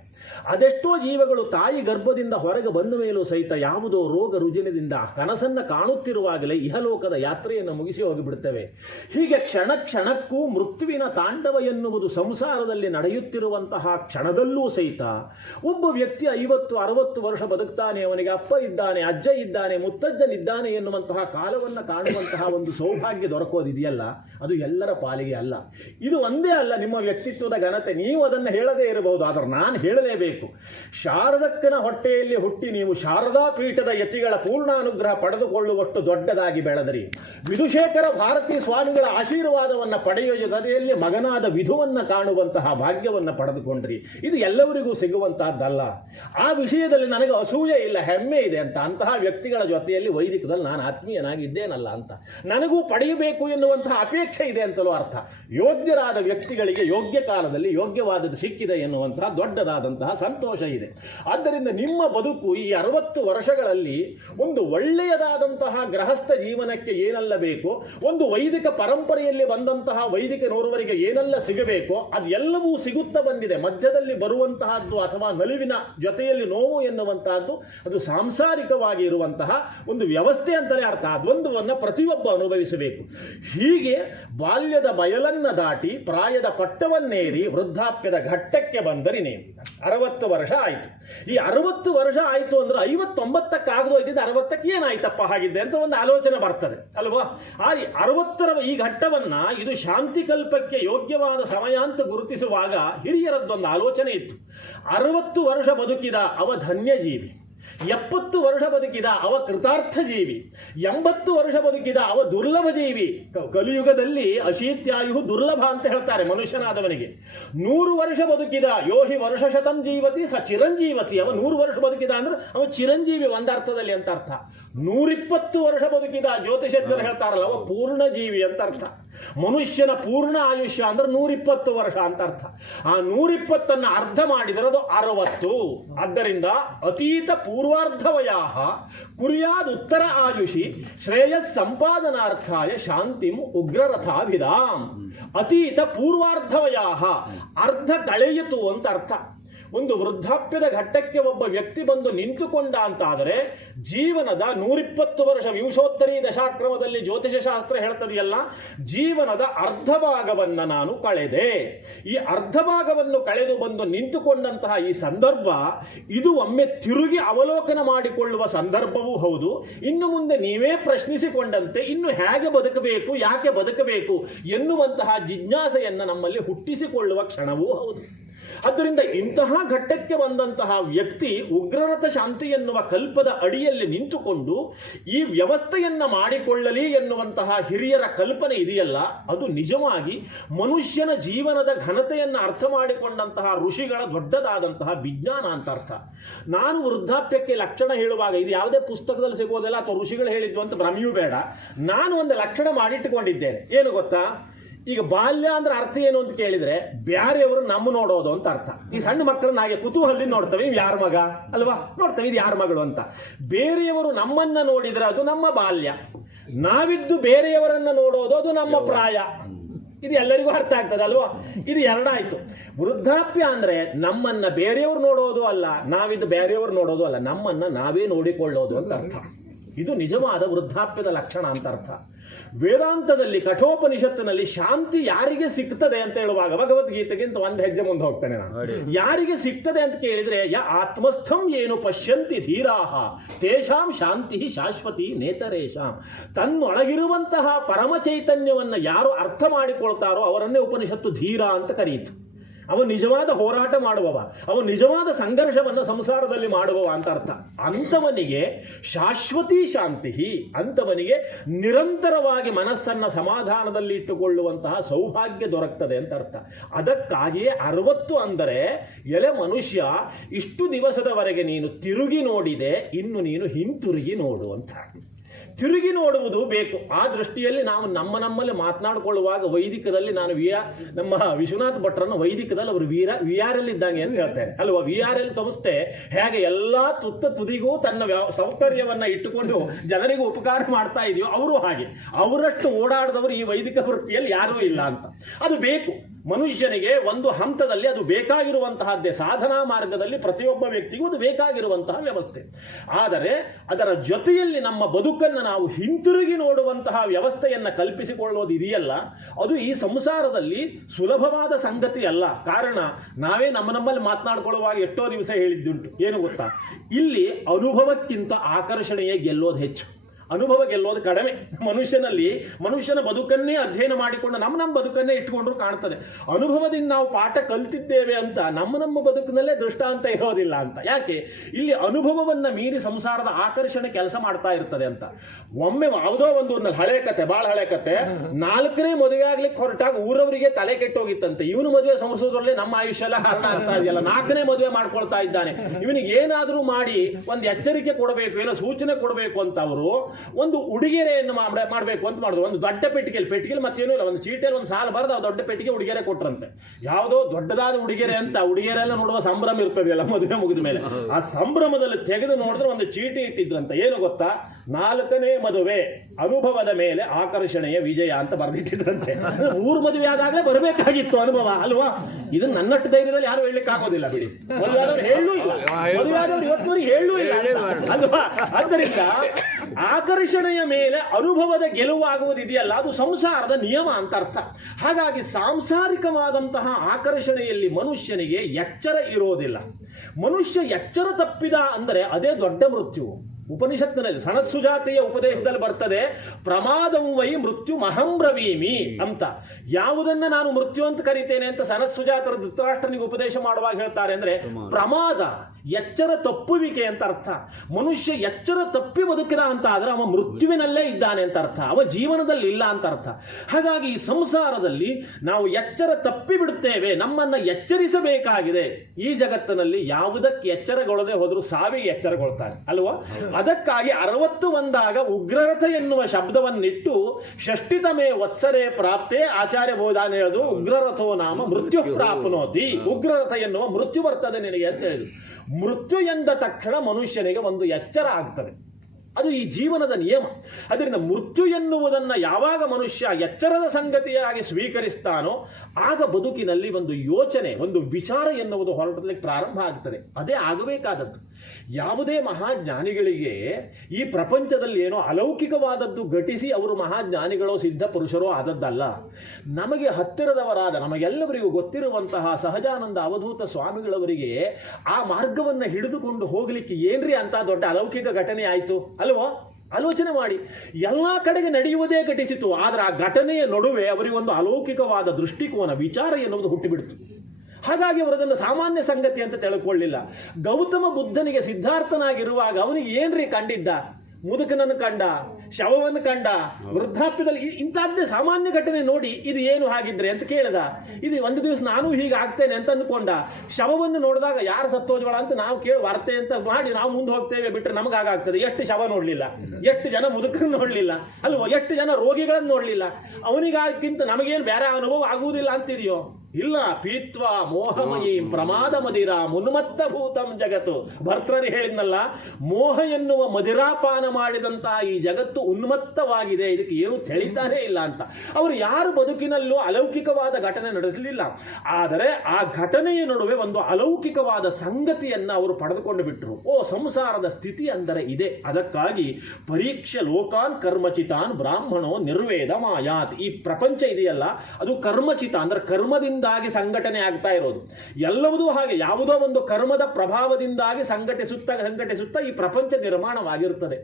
ಅದೆಷ್ಟೋ ಜೀವಗಳು ತಾಯಿ ಗರ್ಭದಿಂದ ಹೊರಗೆ ಬಂದ ಮೇಲೂ ಸಹಿತ ಯಾವುದೋ ರೋಗ ರುಜಿನದಿಂದ ಕನಸನ್ನು ಕಾಣುತ್ತಿರುವಾಗಲೇ ಇಹಲೋಕದ ಯಾತ್ರೆಯನ್ನು ಮುಗಿಸಿ ಹೋಗಿಬಿಡ್ತವೆ. ಹೀಗೆ ಕ್ಷಣ ಕ್ಷಣಕ್ಕೂ ಮೃತ್ಯುವಿನ ತಾಂಡವ ಎನ್ನುವುದು ಸಂಸಾರದಲ್ಲಿ ನಡೆಯುತ್ತಿರುವಂತಹ ಕ್ಷಣದಲ್ಲೂ ಸಹಿತ ಒಬ್ಬ ವ್ಯಕ್ತಿ 50-60 ವರ್ಷ ಬದುಕ್ತಾನೆ, ಅವನಿಗೆ ಅಪ್ಪ ಇದ್ದಾನೆ, ಅಜ್ಜ ಇದ್ದಾನೆ, ಮುತ್ತಜ್ಜನಿದ್ದಾನೆ ಎನ್ನುವಂತಹ ಕಾಲವನ್ನು ಕಾಣುವಂತಹ ಒಂದು ಸೌಭಾಗ್ಯ ದೊರಕೋದಿದೆಯಲ್ಲ, ಅದು ಎಲ್ಲರ ಪಾಲಿಗೆ ಅಲ್ಲ. ಇದು ಒಂದೇ ಅಲ್ಲ ನಿಮ್ಮ ವ್ಯಕ್ತಿತ್ವದ ಘನತೆ. ನೀವು ಅದನ್ನು ಹೇಳದೇ ಇರಬಹುದು, ಆದರೆ ನಾನು ಹೇಳಲೇಬೇಕು. ಶಾರದಕ್ಕನ ಹೊಟ್ಟೆಯಲ್ಲಿ ಹುಟ್ಟಿ ನೀವು ಶಾರದಾ ಪೀಠದ ಯತಿಗಳ ಪೂರ್ಣಾನುಗ್ರಹ ಪಡೆದುಕೊಳ್ಳುವಷ್ಟು ದೊಡ್ಡದಾಗಿ ಬೆಳೆದರಿ. ವಿಧುಶೇಖರ ಭಾರತೀ ಸ್ವಾಮಿಗಳ ಆಶೀರ್ವಾದವನ್ನು ಪಡೆಯುವ ಜೊತೆಯಲ್ಲಿ ಮಗನಾದ ವಿಧುವನ್ನು ಕಾಣುವಂತಹ ಭಾಗ್ಯವನ್ನು ಪಡೆದುಕೊಂಡ್ರಿ. ಇದು ಎಲ್ಲವರಿಗೂ ಸಿಗುವಂತಹದ್ದಲ್ಲ. ಆ ವಿಷಯದಲ್ಲಿ ನನಗೆ ಅಸೂಯೆ ಇಲ್ಲ, ಹೆಮ್ಮೆ ಇದೆ ಅಂತ. ಅಂತಹ ವ್ಯಕ್ತಿಗಳ ಜೊತೆಯಲ್ಲಿ ವೈದಿಕದಲ್ಲಿ ನಾನು ಆತ್ಮೀಯನಾಗಿದ್ದೇನಲ್ಲ ಅಂತ ನನಗೂ ಪಡೆಯಬೇಕು ಎನ್ನುವಂತಹ ಅಪೇಕ್ಷೆ ಇದೆ ಅಂತಲೂ ಅರ್ಥ. ಯೋಗ್ಯರಾದ ವ್ಯಕ್ತಿಗಳಿಗೆ ಯೋಗ್ಯ ಕಾಲದಲ್ಲಿ ಯೋಗ್ಯವಾದದ್ದು ಸಿಕ್ಕಿದೆ ಎನ್ನುವಂತಹ ದೊಡ್ಡದಾದಂತಹ ಸಂತೋಷ ಇದೆ. ಆದ್ದರಿಂದ ನಿಮ್ಮ ಬದುಕು ಈ 60 ವರ್ಷಗಳಲ್ಲಿ ಒಂದು ಒಳ್ಳೆಯದಾದಂತಹ ಗೃಹಸ್ಥ ಜೀವನಕ್ಕೆ ಏನೆಲ್ಲ ಬೇಕು, ಒಂದು ವೈದಿಕ ಪರಂಪರೆಯಲ್ಲಿ ಬಂದಂತಹ ವೈದಿಕನೋರ್ವರಿಗೆ ಏನೆಲ್ಲ ಸಿಗಬೇಕೋ ಅದೆಲ್ಲವೂ ಸಿಗುತ್ತಾ ಬಂದಿದೆ. ಮಧ್ಯದಲ್ಲಿ ಬರುವಂತಹದ್ದು ಅಥವಾ ನಲಿವಿನ ಜೊತೆಯಲ್ಲಿ ನೋವು ಎನ್ನುವಂತಹದ್ದು ಅದು ಸಾಂಸಾರಿಕವಾಗಿ ಇರುವಂತಹ ಒಂದು ವ್ಯವಸ್ಥೆ ಅಂತಲೇ ಅರ್ಥ. ಅದೊಂದನ್ನು ಪ್ರತಿಯೊಬ್ಬ ಅನುಭವಿಸಬೇಕು. ಹೀಗೆ ಬಾಲ್ಯದ ಬಯಲನ್ನ ದಾಟಿ ಪ್ರಾಯದ ಪಟ್ಟವನ್ನೇರಿ ವೃದ್ಧಾಪ್ಯದ ಘಟ್ಟಕ್ಕೆ ಬಂದರಿ ನೀವು. 60 ವರ್ಷ ಆಯಿತು. ಈ 60 ವರ್ಷ ಆಯಿತು ಅಂದ್ರೆ 59ಕ್ಕಾಗದು ಇದ್ದಿದ್ದು 60ಕ್ಕೆ ಏನಾಯ್ತಪ್ಪ ಹಾಗಿದ್ದೆ ಅಂತ ಒಂದು ಆಲೋಚನೆ ಬರ್ತದೆ ಅಲ್ವಾ. ಆ 60ರ ಈ ಘಟ್ಟವನ್ನ ಇದು ಶಾಂತಿ ಕಲ್ಪಕ್ಕೆ ಯೋಗ್ಯವಾದ ಸಮಯ ಅಂತ ಗುರುತಿಸುವಾಗ ಹಿರಿಯರದ್ದೊಂದು ಆಲೋಚನೆ ಇತ್ತು. 60 ವರ್ಷ ಬದುಕಿದ ಅವ ಧನ್ಯ ಜೀವಿ, 70 ವರ್ಷ ಬದುಕಿದ ಅವ ಕೃತಾರ್ಥ ಜೀವಿ, 80 ವರ್ಷ ಬದುಕಿದ ಅವ ದುರ್ಲಭ ಜೀವಿ. ಕಲಿಯುಗದಲ್ಲಿ ಅಶೀತ್ಯಾಯು ದುರ್ಲಭ ಅಂತ ಹೇಳ್ತಾರೆ ಮನುಷ್ಯನಾದವನಿಗೆ. 100 ವರ್ಷ ಬದುಕಿದ ಯೋಹಿ ವರ್ಷ ಶತಂ ಜೀವತಿ ಸ ಚಿರಂಜೀವತಿ. ಅವ 100 ವರ್ಷ ಬದುಕಿದ ಅಂದ್ರೆ ಅವ ಚಿರಂಜೀವಿ ಒಂದರ್ಥದಲ್ಲಿ ಅಂತ ಅರ್ಥ. 120 ವರ್ಷ ಬದುಕಿದ ಜ್ಯೋತಿಷಜ್ಞರು ಹೇಳ್ತಾರಲ್ಲ ಅವ ಪೂರ್ಣ ಜೀವಿ ಅಂತ ಅರ್ಥ. ಮನುಷ್ಯನ ಪೂರ್ಣ ಆಯುಷ್ಯ ಅಂದ್ರೆ 120 ವರ್ಷ ಅಂತ ಅರ್ಥ. ಆ 120 ಅರ್ಧ ಮಾಡಿದರೆ ಅದು 60. ಆದ್ದರಿಂದ ಅತೀತ ಪೂರ್ವಾರ್ಧವಯಾಹ ಕುರ್ಯಾದ್ ಉತ್ತರ ಆಯುಷಿ ಶ್ರೇಯಸ್ ಸಂಪಾದನಾರ್ಥಾಯ ಶಾಂತಿಂ ಉಗ್ರರಥಾಭಿಧಾಂ. ಅತೀತ ಪೂರ್ವಾರ್ಧವಯಾಹ ಅರ್ಧ ಕಳೆಯಿತು ಅಂತ ಅರ್ಥ. ಒಂದು ವೃದ್ಧಾಪ್ಯದ ಘಟ್ಟಕ್ಕೆ ಒಬ್ಬ ವ್ಯಕ್ತಿ ಬಂದು ನಿಂತುಕೊಂಡ ಅಂತಾದರೆ ಜೀವನದ 120 ವರ್ಷ ವಿಂಶೋತ್ತರಿ ದಶಾಕ್ರಮದಲ್ಲಿ ಜ್ಯೋತಿಷ ಶಾಸ್ತ್ರ ಹೇಳ್ತದೆಯಲ್ಲ, ಜೀವನದ ಅರ್ಧ ಭಾಗವನ್ನು ನಾನು ಕಳೆದೆ. ಈ ಅರ್ಧ ಭಾಗವನ್ನು ಕಳೆದು ಬಂದು ನಿಂತುಕೊಂಡಂತಹ ಈ ಸಂದರ್ಭ ಇದು ಒಮ್ಮೆ ತಿರುಗಿ ಅವಲೋಕನ ಮಾಡಿಕೊಳ್ಳುವ ಸಂದರ್ಭವೂ ಹೌದು. ಇನ್ನು ಮುಂದೆ ನೀವೇ ಪ್ರಶ್ನಿಸಿಕೊಂಡಂತೆ ಇನ್ನು ಹೇಗೆ ಬದುಕಬೇಕು, ಯಾಕೆ ಬದುಕಬೇಕು ಎನ್ನುವಂತಹ ಜಿಜ್ಞಾಸೆಯನ್ನು ನಮ್ಮಲ್ಲಿ ಹುಟ್ಟಿಸಿಕೊಳ್ಳುವ ಕ್ಷಣವೂ ಹೌದು. ಆದ್ದರಿಂದ ಇಂತಹ ಘಟ್ಟಕ್ಕೆ ಬಂದಂತಹ ವ್ಯಕ್ತಿ ಉಗ್ರರಥ ಶಾಂತಿ ಎನ್ನುವ ಕಲ್ಪದ ಅಡಿಯಲ್ಲಿ ನಿಂತುಕೊಂಡು ಈ ವ್ಯವಸ್ಥೆಯನ್ನ ಮಾಡಿಕೊಳ್ಳಲಿ ಎನ್ನುವಂತಹ ಹಿರಿಯರ ಕಲ್ಪನೆ ಇದೆಯಲ್ಲ, ಅದು ನಿಜವಾಗಿ ಮನುಷ್ಯನ ಜೀವನದ ಘನತೆಯನ್ನು ಅರ್ಥ ಮಾಡಿಕೊಂಡಂತಹ ಋಷಿಗಳ ದೊಡ್ಡದಾದಂತಹ ವಿಜ್ಞಾನ ಅಂತ ಅರ್ಥ. ನಾನು ವೃದ್ಧಾಪ್ಯಕ್ಕೆ ಲಕ್ಷಣ ಹೇಳುವಾಗ ಇದು ಯಾವುದೇ ಪುಸ್ತಕದಲ್ಲಿ ಸಿಗೋದಿಲ್ಲ ಅಥವಾ ಋಷಿಗಳು ಹೇಳಿದ್ವು ಅಂತ ಭ್ರಮೆಯೂ ಬೇಡ. ನಾನು ಒಂದು ಲಕ್ಷಣ ಮಾಡಿಟ್ಟುಕೊಂಡಿದ್ದೇನೆ. ಏನು ಗೊತ್ತಾ? ಈಗ ಬಾಲ್ಯ ಅಂದ್ರೆ ಅರ್ಥ ಏನು ಅಂತ ಕೇಳಿದ್ರೆ ಬ್ಯಾರೆಯವರು ನಮ್ಮ ನೋಡೋದು ಅಂತ ಅರ್ಥ. ಈ ಸಣ್ಣ ಮಕ್ಕಳನ್ನ ಹಾಗೆ ಕುತೂಹಲದಿಂದ ನೋಡ್ತವೆ, ಇವ್ ಯಾರ ಮಗ ಅಲ್ವಾ, ನೋಡ್ತವೆ ಇದು ಯಾರ ಮಗಳು ಅಂತ. ಬೇರೆಯವರು ನಮ್ಮನ್ನ ನೋಡಿದ್ರೆ ಅದು ನಮ್ಮ ಬಾಲ್ಯ, ನಾವಿದ್ದು ಬೇರೆಯವರನ್ನ ನೋಡೋದು ಅದು ನಮ್ಮ ಪ್ರಾಯ. ಇದು ಎಲ್ಲರಿಗೂ ಅರ್ಥ ಆಗ್ತದೆ ಅಲ್ವಾ. ಇದು ಎರಡಾಯ್ತು. ವೃದ್ಧಾಪ್ಯ ಅಂದ್ರೆ ನಮ್ಮನ್ನ ಬೇರೆಯವರು ನೋಡೋದು ಅಲ್ಲ, ನಾವಿದ್ದು ಬೇರೆಯವರು ನೋಡೋದು ಅಲ್ಲ, ನಮ್ಮನ್ನ ನಾವೇ ನೋಡಿಕೊಳ್ಳೋದು ಅಂತ ಅರ್ಥ. ಇದು ನಿಜವಾದ ವೃದ್ಧಾಪ್ಯದ ಲಕ್ಷಣ ಅಂತ ಅರ್ಥ. ವೇದಾಂತದಲ್ಲಿ ಕಠೋಪನಿಷತ್ತಿನಲ್ಲಿ ಶಾಂತಿ ಯಾರಿಗೆ ಸಿಗ್ತದೆ ಅಂತ ಹೇಳುವಾಗ ಭಗವದ್ಗೀತೆಗಿಂತ ಒಂದು ಹೆಜ್ಜೆ ಮುಂದೆ ಹೋಗ್ತಾನೆ ನಾನು. ಯಾರಿಗೆ ಸಿಗ್ತದೆ ಅಂತ ಕೇಳಿದ್ರೆ ಆತ್ಮಸ್ಥಂ ಏನು ಪಶ್ಯಂತಿ ಧೀರಾಹ ತೇಷಾಂ ಶಾಂತಿ ಶಾಶ್ವತಿ ನೇತರೇಶಾಂ. ತನ್ನೊಳಗಿರುವಂತಹ ಪರಮ ಚೈತನ್ಯವನ್ನ ಯಾರು ಅರ್ಥ ಮಾಡಿಕೊಳ್ತಾರೋ ಅವರನ್ನೇ ಉಪನಿಷತ್ತು ಧೀರ ಅಂತ ಕರೆಯಿತು. ಅವನು ನಿಜವಾದ ಹೋರಾಟ ಮಾಡುವವ, ಅವನು ನಿಜವಾದ ಸಂಘರ್ಷವನ್ನು ಸಂಸಾರದಲ್ಲಿ ಮಾಡುವವ ಅಂತ ಅರ್ಥ. ಅಂಥವನಿಗೆ ಶಾಶ್ವತಿ ಶಾಂತಿ, ಅಂಥವನಿಗೆ ನಿರಂತರವಾಗಿ ಮನಸ್ಸನ್ನು ಸಮಾಧಾನದಲ್ಲಿ ಇಟ್ಟುಕೊಳ್ಳುವಂತಹ ಸೌಭಾಗ್ಯ ದೊರಕ್ತದೆ ಅಂತ ಅರ್ಥ. ಅದಕ್ಕಾಗಿಯೇ 60 ಅಂದರೆ ಎಲೆ ಮನುಷ್ಯ, ಇಷ್ಟು ದಿವಸದವರೆಗೆ ನೀನು ತಿರುಗಿ ನೋಡಿದೆ, ಇನ್ನು ನೀನು ಹಿಂತಿರುಗಿ ನೋಡು ಅಂತ. ತಿರುಗಿ ನೋಡುವುದು ಬೇಕು. ಆ ದೃಷ್ಟಿಯಲ್ಲಿ ನಾವು ನಮ್ಮಲ್ಲಿ ಮಾತನಾಡಿಕೊಳ್ಳುವಾಗ ವೈದಿಕದಲ್ಲಿ ನಾನು ನಮ್ಮ ವಿಶ್ವನಾಥ್ ಭಟ್ರನ್ನು ವೈದಿಕದಲ್ಲಿ ಅವರು VRL ಇದ್ದಂಗೆ ಅಂತ ಹೇಳ್ತಾರೆ ಅಲ್ವಾ. VRL ಸಂಸ್ಥೆ ಹೇಗೆ ಎಲ್ಲಾ ತುದಿಗೂ ತನ್ನ ಸೌಕರ್ಯವನ್ನ ಇಟ್ಟುಕೊಂಡು ಜನರಿಗೆ ಉಪಕಾರ ಮಾಡ್ತಾ ಇದೆಯೋ ಅವರು ಹಾಗೆ. ಅವರಷ್ಟು ಓಡಾಡಿದವರು ಈ ವೈದಿಕ ವೃತ್ತಿಯಲ್ಲಿ ಯಾರೂ ಇಲ್ಲ ಅಂತ. ಅದು ಬೇಕು ಮನುಷ್ಯನಿಗೆ ಒಂದು ಹಂತದಲ್ಲಿ, ಅದು ಬೇಕಾಗಿರುವಂತಹದ್ದೇ. ಸಾಧನಾ ಮಾರ್ಗದಲ್ಲಿ ಪ್ರತಿಯೊಬ್ಬ ವ್ಯಕ್ತಿಗೂ ಅದು ಬೇಕಾಗಿರುವಂತಹ ವ್ಯವಸ್ಥೆ. ಆದರೆ ಅದರ ಜೊತೆಯಲ್ಲಿ ನಮ್ಮ ಬದುಕನ್ನು ನಾವು ಹಿಂತಿರುಗಿ ನೋಡುವಂತಹ ವ್ಯವಸ್ಥೆಯನ್ನು ಕಲ್ಪಿಸಿಕೊಳ್ಳೋದು ಇದೆಯಲ್ಲ, ಅದು ಈ ಸಂಸಾರದಲ್ಲಿ ಸುಲಭವಾದ ಸಂಗತಿ ಅಲ್ಲ. ಕಾರಣ ನಾವೇ ನಮ್ಮಲ್ಲಿ ಮಾತನಾಡಿಕೊಳ್ಳುವಾಗ ಎಷ್ಟೋ ದಿವಸ ಹೇಳಿದ್ದುಂಟು. ಏನು ಗೊತ್ತಾ, ಇಲ್ಲಿ ಅನುಭವಕ್ಕಿಂತ ಆಕರ್ಷಣೆಯೇ ಗೆಲ್ಲೋದು ಹೆಚ್ಚು, ಅನುಭವ ಗೆಲ್ಲೋದು ಕಡಿಮೆ. ಮನುಷ್ಯನ ಬದುಕನ್ನೇ ಅಧ್ಯಯನ ಮಾಡಿಕೊಂಡು ನಮ್ಮ ಬದುಕನ್ನೇ ಇಟ್ಟುಕೊಂಡ್ರು ಕಾಣ್ತದೆ. ಅನುಭವದಿಂದ ನಾವು ಪಾಠ ಕಲ್ತಿದ್ದೇವೆ ಅಂತ ನಮ್ಮ ಬದುಕಿನಲ್ಲೇ ದೃಷ್ಟಾಂತ ಇರೋದಿಲ್ಲ ಅಂತ. ಯಾಕೆ? ಇಲ್ಲಿ ಅನುಭವವನ್ನ ಮೀರಿ ಸಂಸಾರದ ಆಕರ್ಷಣೆ ಕೆಲಸ ಮಾಡ್ತಾ ಇರ್ತದೆ ಅಂತ. ಒಮ್ಮೆ ಯಾವುದೋ ಒಂದು ಹಳೆ ಕತೆ, ಬಹಳ ಹಳೆ ಕತೆ, 4ನೇ ಮದುವೆ ಆಗ್ಲಿಕ್ಕೆ ಹೊರಟಾಗ ಊರವರಿಗೆ ತಲೆ ಕೆಟ್ಟೋಗಿತ್ತಂತೆ. ಇವನು ಮದುವೆ ಸಂವರಿಸೋದ್ರಲ್ಲೇ ನಮ್ಮ ಆಯುಷ್ಯ ಎಲ್ಲ ಹರಣ ಆಗ್ತಾ ಇದೆಯಲ್ಲ, 4ನೇ ಮದುವೆ ಮಾಡ್ಕೊಳ್ತಾ ಇದ್ದಾನೆ, ಇವನಿಗೆ ಏನಾದರೂ ಮಾಡಿ ಒಂದು ಎಚ್ಚರಿಕೆ ಕೊಡಬೇಕು, ಏನೋ ಸೂಚನೆ ಕೊಡಬೇಕು ಅಂತ ಅವರು ಒಂದು ಉಡುಗೆರೆಯನ್ನು ಮಾಡಬೇಕು ಅಂತ ಮಾಡಿದ್ರು. ಒಂದು ದೊಡ್ಡ ಪೆಟ್ಟಿಗೆಲ್ ಮತ್ತೇನೂ ಇಲ್ಲ, ಒಂದು ಚೀಟಿಯಲ್ಲಿ ಒಂದು ಸಾಲು ಬರೆದು ಆ ದೊಡ್ಡ ಪೆಟ್ಟಿಗೆ ಉಡುಗೆರೆ ಕೊಟ್ರಂತೆ. ಯಾವುದೋ ದೊಡ್ಡದಾದ ಉಡುಗೆರೆ ಅಂತ, ಉಡುಗೆರೆ ಎಲ್ಲ ನೋಡುವ ಸಂಭ್ರಮ ಇರ್ತದೆಯಲ್ಲ ಮದುವೆ ಮುಗಿದ ಮೇಲೆ, ಆ ಸಂಭ್ರಮದಲ್ಲಿ ತೆಗೆದು ನೋಡಿದ್ರೆ ಒಂದು ಚೀಟಿ ಇಟ್ಟಿದ್ರಂತೆ. ಏನು ಗೊತ್ತಾ, 4ನೇ ಮದುವೆ ಅನುಭವದ ಮೇಲೆ ಆಕರ್ಷಣೆಯ ವಿಜಯ ಅಂತ ಬರೆದಿಟ್ಟಿದ್ರಂತೆ. 3 ಮದುವೆ ಆದಾಗಲೇ ಬರಬೇಕಾಗಿತ್ತು ಅನುಭವ ಅಲ್ವಾ. ಇದನ್ನ ನನ್ನಟ್ಟು ಧೈರ್ಯದಲ್ಲಿ ಯಾರು ಹೇಳಲಿಕ್ಕೆ ಆಗೋದಿಲ್ಲ ಬಿಡಿ. ಮದುವೆಯಾದವ್ರು ಹೇಳೂ ಇಲ್ಲ, ಮದುವೆಯಾದವ್ರು ಇವತ್ತಿನವರೆಗೆ ಹೇಳೂ ಇಲ್ಲ ಅಲ್ವಾ. ಆದ್ದರಿಂದ ಆಕರ್ಷಣೆಯ ಮೇಲೆ ಅನುಭವದ ಗೆಲುವಾಗುವುದಿದೆಯಲ್ಲ, ಅದು ಸಂಸಾರದ ನಿಯಮ ಅಂತ ಅರ್ಥ. ಹಾಗಾಗಿ ಸಾಂಸಾರಿಕವಾದಂತಹ ಆಕರ್ಷಣೆಯಲ್ಲಿ ಮನುಷ್ಯನಿಗೆ ಎಚ್ಚರ ಇರೋದಿಲ್ಲ. ಮನುಷ್ಯ ಎಚ್ಚರ ತಪ್ಪಿದ ಅಂದರೆ ಅದೇ ದೊಡ್ಡ ಮೃತ್ಯು. ಉಪನಿಷತ್ತಿನಲ್ಲಿ ಸನತ್ಸುಜಾತೆಯ ಉಪದೇಶದಲ್ಲಿ ಬರ್ತದೆ, ಪ್ರಮಾದಂ ವೈ ಮೃತ್ಯು ಮಹಂ ಬ್ರವೀಮಿ ಅಂತ. ಯಾವುದನ್ನ ನಾನು ಮೃತ್ಯು ಅಂತ ಕರೀತೇನೆ ಅಂತ ಸನತ್ಸುಜಾತರ ಧೃತರಾಷ್ಟ್ರನಿಗೆ ಉಪದೇಶ ಮಾಡುವಾಗ ಹೇಳ್ತಾರೆ ಅಂದ್ರೆ, ಪ್ರಮಾದ, ಎಚ್ಚರ ತಪ್ಪುವಿಕೆ ಅಂತ ಅರ್ಥ. ಮನುಷ್ಯ ಎಚ್ಚರ ತಪ್ಪಿ ಬದುಕಿದ ಅಂತ ಆದ್ರೆ ಅವ ಮೃತ್ಯುವಿನಲ್ಲೇ ಇದ್ದಾನೆ ಅಂತ ಅರ್ಥ, ಅವ ಜೀವನದಲ್ಲಿ ಇಲ್ಲ ಅಂತ ಅರ್ಥ. ಹಾಗಾಗಿ ಈ ಸಂಸಾರದಲ್ಲಿ ನಾವು ಎಚ್ಚರ ತಪ್ಪಿ ಬಿಡುತ್ತೇವೆ, ನಮ್ಮನ್ನ ಎಚ್ಚರಿಸಬೇಕಾಗಿದೆ. ಈ ಜಗತ್ತಿನಲ್ಲಿ ಯಾವುದಕ್ಕೆ ಎಚ್ಚರಗೊಳ್ಳದೆ ಹೋದರೂ ಸಾವಿಗೆ ಎಚ್ಚರಗೊಳ್ತಾರೆ ಅಲ್ವಾ. ಅದಕ್ಕಾಗಿ 60 ಬಂದಾಗ ಉಗ್ರರಥ ಎನ್ನುವ ಶಬ್ದವನ್ನಿಟ್ಟು ಷಷ್ಠಿತಮೇ ವತ್ಸರೆ ಪ್ರಾಪ್ತೆ ಆಚಾರ್ಯ ಬೋಧಾನ ಹೇಳುದು, ಉಗ್ರರಥೋ ನಾಮ ಮೃತ್ಯು ಪ್ರಾಪ್ನೋತಿ. ಉಗ್ರರಥ ಎನ್ನುವ ಮೃತ್ಯು ಬರ್ತದೆ ನಿನಗೆ ಅಂತ ಹೇಳಿದ್ರು. ಮೃತ್ಯು ಎಂದ ತಕ್ಷಣ ಮನುಷ್ಯನಿಗೆ ಒಂದು ಎಚ್ಚರ ಆಗ್ತದೆ, ಅದು ಈ ಜೀವನದ ನಿಯಮ. ಅದರಿಂದ ಮೃತ್ಯು ಎನ್ನುವುದನ್ನು ಯಾವಾಗ ಮನುಷ್ಯ ಎಚ್ಚರದ ಸಂಗತಿಯಾಗಿ ಸ್ವೀಕರಿಸ್ತಾನೋ ಆಗ ಬದುಕಿನಲ್ಲಿ ಒಂದು ಯೋಚನೆ, ಒಂದು ವಿಚಾರ ಎನ್ನುವುದು ಹೊರಟಲಿಕ್ಕೆ ಪ್ರಾರಂಭ ಆಗ್ತದೆ. ಅದೇ ಆಗಬೇಕಾದದ್ದು. ಯಾವುದೇ ಮಹಾಜ್ಞಾನಿಗಳಿಗೆ ಈ ಪ್ರಪಂಚದಲ್ಲಿ ಏನೋ ಅಲೌಕಿಕವಾದದ್ದು ಘಟಿಸಿ ಅವರು ಮಹಾಜ್ಞಾನಿಗಳೋ ಸಿದ್ಧ ಪುರುಷರೋ ಆದದ್ದಲ್ಲ. ನಮಗೆ ಹತ್ತಿರದವರಾದ, ನಮಗೆಲ್ಲವರಿಗೂ ಗೊತ್ತಿರುವಂತಹ ಸಹಜಾನಂದ ಅವಧೂತ ಸ್ವಾಮಿಗಳವರಿಗೆ ಆ ಮಾರ್ಗವನ್ನು ಹಿಡಿದುಕೊಂಡು ಹೋಗಲಿಕ್ಕೆ ಏನ್ರಿ ಅಂತ ದೊಡ್ಡ ಅಲೌಕಿಕ ಘಟನೆ ಆಯಿತು ಅಲ್ವೋ. ಆಲೋಚನೆ ಮಾಡಿ, ಎಲ್ಲ ಕಡೆಗೆ ನಡೆಯುವುದೇ ಘಟಿಸಿತು, ಆದರೆ ಆ ಘಟನೆಯ ನಡುವೆ ಅವರಿಗೊಂದು ಅಲೌಕಿಕವಾದ ದೃಷ್ಟಿಕೋನ, ವಿಚಾರ ಎನ್ನುವುದು ಹುಟ್ಟಿಬಿಡ್ತು. ಹಾಗಾಗಿ ಅವರದನ್ನು ಸಾಮಾನ್ಯ ಸಂಗತಿ ಅಂತ ತಿಳ್ಕೊಳ್ಳಿಲ್ಲ. ಗೌತಮ ಬುದ್ಧನಿಗೆ ಸಿದ್ಧಾರ್ಥನಾಗಿರುವಾಗ ಅವನಿಗೆ ಏನ್ರಿ ಕಂಡಿದ್ದ? ಮುದುಕನನ್ನು ಕಂಡ, ಶವವನ್ನು ಕಂಡ, ವೃದ್ಧಾಪ್ಯದಲ್ಲಿ ಇಂಥದ್ದೇ ಸಾಮಾನ್ಯ ಘಟನೆ ನೋಡಿ ಇದು ಏನು ಹಾಗಿದ್ರೆ ಅಂತ ಕೇಳಿದ. ಇದು ಒಂದು ದಿವಸ ನಾನು ಹೀಗೆ ಆಗ್ತೇನೆ ಅಂತ ಅಂದ್ಕೊಂಡ. ಶವವನ್ನು ನೋಡಿದಾಗ ಯಾರು ಸತ್ತೋಜ್ವಳ ಅಂತ ನಾವು ಕೇಳಿ ವಾರ್ತೆ ಅಂತ ಮಾಡಿ ನಾವು ಮುಂದೆ ಹೋಗ್ತೇವೆ, ಬಿಟ್ಟರೆ ನಮಗಾಗ್ತದೆ. ಎಷ್ಟು ಶವ ನೋಡಲಿಲ್ಲ, ಎಷ್ಟು ಜನ ಮುದುಕರನ್ನು ನೋಡಲಿಲ್ಲ ಅಲ್ವ, ಎಷ್ಟು ಜನ ರೋಗಿಗಳನ್ನು ನೋಡಲಿಲ್ಲ. ಅವನಿಗಾಗಿಂತ ನಮಗೇನು ಬೇರೆ ಅನುಭವ ಆಗುವುದಿಲ್ಲ ಅಂತಿದೆಯೋ? ಇಲ್ಲ. ಪೀತ್ವಾ ಮೋಹಮಯಿ ಪ್ರಮಾದ ಮದಿರಾ ಮುನ್ಮತ್ತ ಭೂತಂ ಜಗತ್ತು. ಭರ್ತೃರು ಹೇಳಿದ್ನಲ್ಲ, ಮೋಹ ಎನ್ನುವ ಮದಿರಾಪಾನ ಮಾಡಿದಂತಹ ಈ ಜಗತ್ತು ಉನ್ಮತ್ತವಾಗಿದೆ, ಇದಕ್ಕೆ ಏನು ತಿಳಿತಾನೇ ಇಲ್ಲ ಅಂತ. ಅವರು ಯಾರು ಬದುಕಿನಲ್ಲೂ ಅಲೌಕಿಕವಾದ ಘಟನೆ ನಡೆಸಲಿಲ್ಲ, ಆದರೆ ಆ ಘಟನೆಯ ನಡುವೆ ಒಂದು ಅಲೌಕಿಕವಾದ ಸಂಗತಿಯನ್ನು ಅವರು ಪಡೆದುಕೊಂಡು ಬಿಟ್ಟರು. ಓ, ಸಂಸಾರದ ಸ್ಥಿತಿ ಅಂದರೆ ಇದೆ. ಅದಕ್ಕಾಗಿ ಪರೀಕ್ಷೆ ಲೋಕಾನ್ ಕರ್ಮಚಿತಾನ್ ಬ್ರಾಹ್ಮಣೋ ನಿರ್ವೇದ ಮಾಯಾತ್. ಈ ಪ್ರಪಂಚ ಇದೆಯಲ್ಲ ಅದು ಕರ್ಮಚಿತ ಅಂದ್ರೆ ಕರ್ಮದಿಂದಾಗಿ ಸಂಘಟನೆ ಆಗ್ತಾ ಇರೋದು. ಎಲ್ಲವೂ ಹಾಗೆ ಯಾವುದೋ ಒಂದು ಕರ್ಮದ ಪ್ರಭಾವದಿಂದಾಗಿ ಸಂಘಟಿಸುತ್ತಾ ಈ ಪ್ರಪಂಚ ನಿರ್ಮಾಣವಾಗಿರುತ್ತದೆ.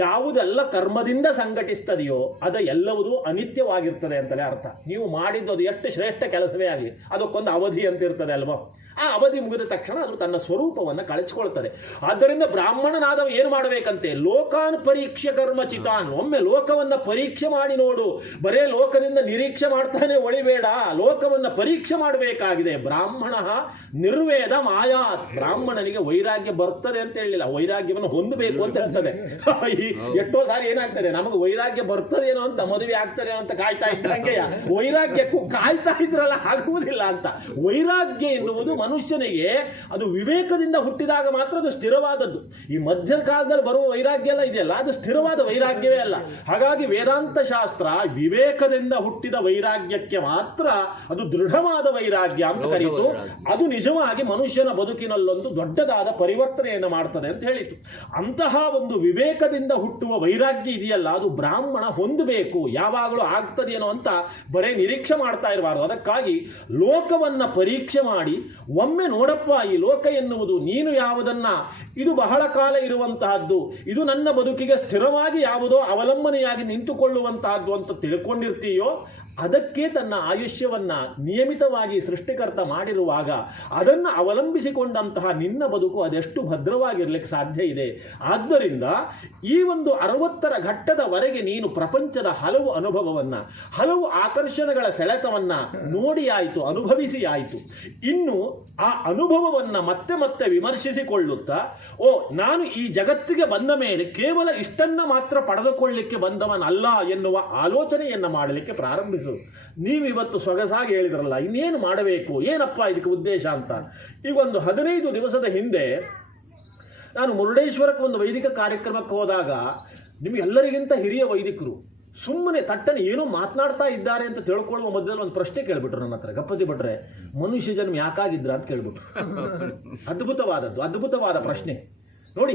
ಯಾವುದೆಲ್ಲ ಕರ್ಮದಿಂದ ಸಂಘಟಿಸ್ತದೆಯೋ ಅದ ಎಲ್ಲವೂ ಅನಿತ್ಯವಾಗಿರ್ತದೆ ಅಂತಲೇ ಅರ್ಥ. ನೀವು ಮಾಡಿದ್ದು ಅದು ಎಷ್ಟು ಶ್ರೇಷ್ಠ ಕೆಲಸವೇ ಆಗಲಿ ಅದಕ್ಕೊಂದು ಅವಧಿ ಅಂತ ಇರ್ತದೆ ಅಲ್ವಾ. ಆ ಅವಧಿ ಮುಗಿದ ತಕ್ಷಣ ಅದು ತನ್ನ ಸ್ವರೂಪವನ್ನು ಕಳಚಿಕೊಳ್ತದೆ. ಆದ್ದರಿಂದ ಬ್ರಾಹ್ಮಣನಾದವ ಏನು ಮಾಡಬೇಕಂತೆ? ಲೋಕಾನ್ ಪರೀಕ್ಷೆ ಕರ್ಮ ಚಿತಾನ್. ಒಮ್ಮೆ ಲೋಕವನ್ನು ಪರೀಕ್ಷೆ ಮಾಡಿ ನೋಡು. ಬರೇ ಲೋಕದಿಂದ ನಿರೀಕ್ಷೆ ಮಾಡ್ತಾನೆ ಒಳಿಬೇಡ, ಲೋಕವನ್ನು ಪರೀಕ್ಷೆ ಮಾಡಬೇಕಾಗಿದೆ. ಬ್ರಾಹ್ಮಣ ನಿರ್ವೇದ ಮಾಯಾತ್. ಬ್ರಾಹ್ಮಣನಿಗೆ ವೈರಾಗ್ಯ ಬರ್ತದೆ ಅಂತ ಹೇಳಿಲ್ಲ, ವೈರಾಗ್ಯವನ್ನು ಹೊಂದಬೇಕು ಅಂತ ಹೇಳ್ತದೆ. ಎಷ್ಟೋ ಸಾರಿ ಏನಾಗ್ತದೆ, ನಮಗೆ ವೈರಾಗ್ಯ ಬರ್ತದೇನೋ ಅಂತ ಮದುವೆ ಆಗ್ತದೇನೋ ಅಂತ ಕಾಯ್ತಾ ಇದ್ದಂಗೆ ವೈರಾಗ್ಯಕ್ಕೂ ಕಾಯ್ತಾ ಇದ್ರಲ್ಲ, ಆಗುವುದಿಲ್ಲ ಅಂತ. ವೈರಾಗ್ಯ ಎನ್ನುವುದು ಮನುಷ್ಯನಿಗೆ ಅದು ವಿವೇಕದಿಂದ ಹುಟ್ಟಿದಾಗ ಮಾತ್ರ ಅದು ಸ್ಥಿರವಾದದ್ದು. ಈ ಮಧ್ಯಕಾಲದಲ್ಲಿ ಬರುವ ವೈರಾಗ್ಯ ಎಲ್ಲ ಇದೆಯಲ್ಲ, ಅದು ಸ್ಥಿರವಾದ ವೈರಾಗ್ಯವೇ ಅಲ್ಲ. ಹಾಗಾಗಿ ವೇದಾಂತ ಶಾಸ್ತ್ರ ವಿವೇಕದಿಂದ ಹುಟ್ಟಿದ ವೈರಾಗ್ಯಕ್ಕೆ ಮಾತ್ರ ಅದು ದೃಢವಾದ ವೈರಾಗ್ಯ ಅಂತ ಕರೀತು. ಅದು ನಿಜವಾಗಿ ಮನುಷ್ಯನ ಬದುಕಿನಲ್ಲೊಂದು ದೊಡ್ಡದಾದ ಪರಿವರ್ತನೆಯನ್ನು ಮಾಡ್ತದೆ ಅಂತ ಹೇಳಿತು. ಅಂತಹ ಒಂದು ವಿವೇಕದಿಂದ ಹುಟ್ಟುವ ವೈರಾಗ್ಯ ಇದೆಯಲ್ಲ, ಅದು ಬ್ರಾಹ್ಮಣ ಹೊಂದಬೇಕು. ಯಾವಾಗಲೂ ಆಗ್ತದೇನೋ ಅಂತ ಬರೇ ನಿರೀಕ್ಷೆ ಮಾಡ್ತಾ ಇರಬಾರದು. ಅದಕ್ಕಾಗಿ ಲೋಕವನ್ನ ಪರೀಕ್ಷೆ ಮಾಡಿ ಒಮ್ಮೆ ನೋಡಪ್ಪ, ಈ ಲೋಕ ಎನ್ನುವುದು ನೀನು ಯಾವುದನ್ನ ಇದು ಬಹಳ ಕಾಲ ಇರುವಂತಹದ್ದು, ಇದು ನನ್ನ ಬದುಕಿಗೆ ಸ್ಥಿರವಾಗಿ ಯಾವುದೋ ಅವಲಂಬನೆಯಾಗಿ ನಿಂತುಕೊಳ್ಳುವಂತಹದ್ದು ಅಂತ ತಿಳ್ಕೊಂಡಿರ್ತೀಯೋ, ಅದಕ್ಕೆ ತನ್ನ ಆಯುಷ್ಯವನ್ನ ನಿಯಮಿತವಾಗಿ ಸೃಷ್ಟಿಕರ್ತ ಮಾಡಿರುವಾಗ ಅದನ್ನು ಅವಲಂಬಿಸಿಕೊಂಡಂತಹ ನಿನ್ನ ಬದುಕು ಅದೆಷ್ಟು ಭದ್ರವಾಗಿರ್ಲಿಕ್ಕೆ ಸಾಧ್ಯ ಇದೆ. ಆದ್ದರಿಂದ ಈ ಒಂದು 60ರ ಘಟ್ಟದವರೆಗೆ ನೀನು ಪ್ರಪಂಚದ ಹಲವು ಅನುಭವವನ್ನ, ಹಲವು ಆಕರ್ಷಣೆಗಳ ಸೆಳೆತವನ್ನ ನೋಡಿ ಆಯಿತು, ಅನುಭವಿಸಿ ಆಯಿತು. ಇನ್ನು ಆ ಅನುಭವವನ್ನ ಮತ್ತೆ ಮತ್ತೆ ವಿಮರ್ಶಿಸಿಕೊಳ್ಳುತ್ತಾ, ಓ ನಾನು ಈ ಜಗತ್ತಿಗೆ ಬಂದ ಮೇಲೆ ಕೇವಲ ಇಷ್ಟನ್ನ ಮಾತ್ರ ಪಡೆದುಕೊಳ್ಳಲಿಕ್ಕೆ ಬಂದವನಲ್ಲ ಎನ್ನುವ ಆಲೋಚನೆಯನ್ನ ಮಾಡಲಿಕ್ಕೆ ಪ್ರಾರಂಭಿಸು. ನೀವಿವತ್ತು ಸೊಗಸಾಗಿ ಹೇಳಿದ್ರಲ್ಲ, ಇನ್ನೇನು ಮಾಡಬೇಕು, ಏನಪ್ಪ ಇದಕ್ಕೆ ಉದ್ದೇಶ ಅಂತ. ಈಗ ಒಂದು 15 ದಿವಸದ ಹಿಂದೆ ನಾನು ಮುರುಡೇಶ್ವರಕ್ಕೆ ಒಂದು ವೈದಿಕ ಕಾರ್ಯಕ್ರಮಕ್ಕೆ ಹೋದಾಗ ನಿಮಗೆಲ್ಲರಿಗಿಂತ ಹಿರಿಯ ವೈದಿಕರು ಸುಮ್ಮನೆ ತಟ್ಟನೆ ಏನೋ ಮಾತನಾಡ್ತಾ ಇದ್ದಾರೆ ಅಂತ ತಿಳ್ಕೊಳ್ಳುವ ಮೊದಲು ಒಂದು ಪ್ರಶ್ನೆ ಕೇಳ್ಬಿಟ್ರು ನನ್ನ ಹತ್ರ. ಗಪ್ಪತಿ ಭಟ್ರೆ, ಮನುಷ್ಯ ಜನ್ಮ ಯಾಕಾಗಿದ್ರ ಅಂತ ಕೇಳ್ಬಿಟ್ರು. ಅದ್ಭುತವಾದ ಪ್ರಶ್ನೆ ನೋಡಿ.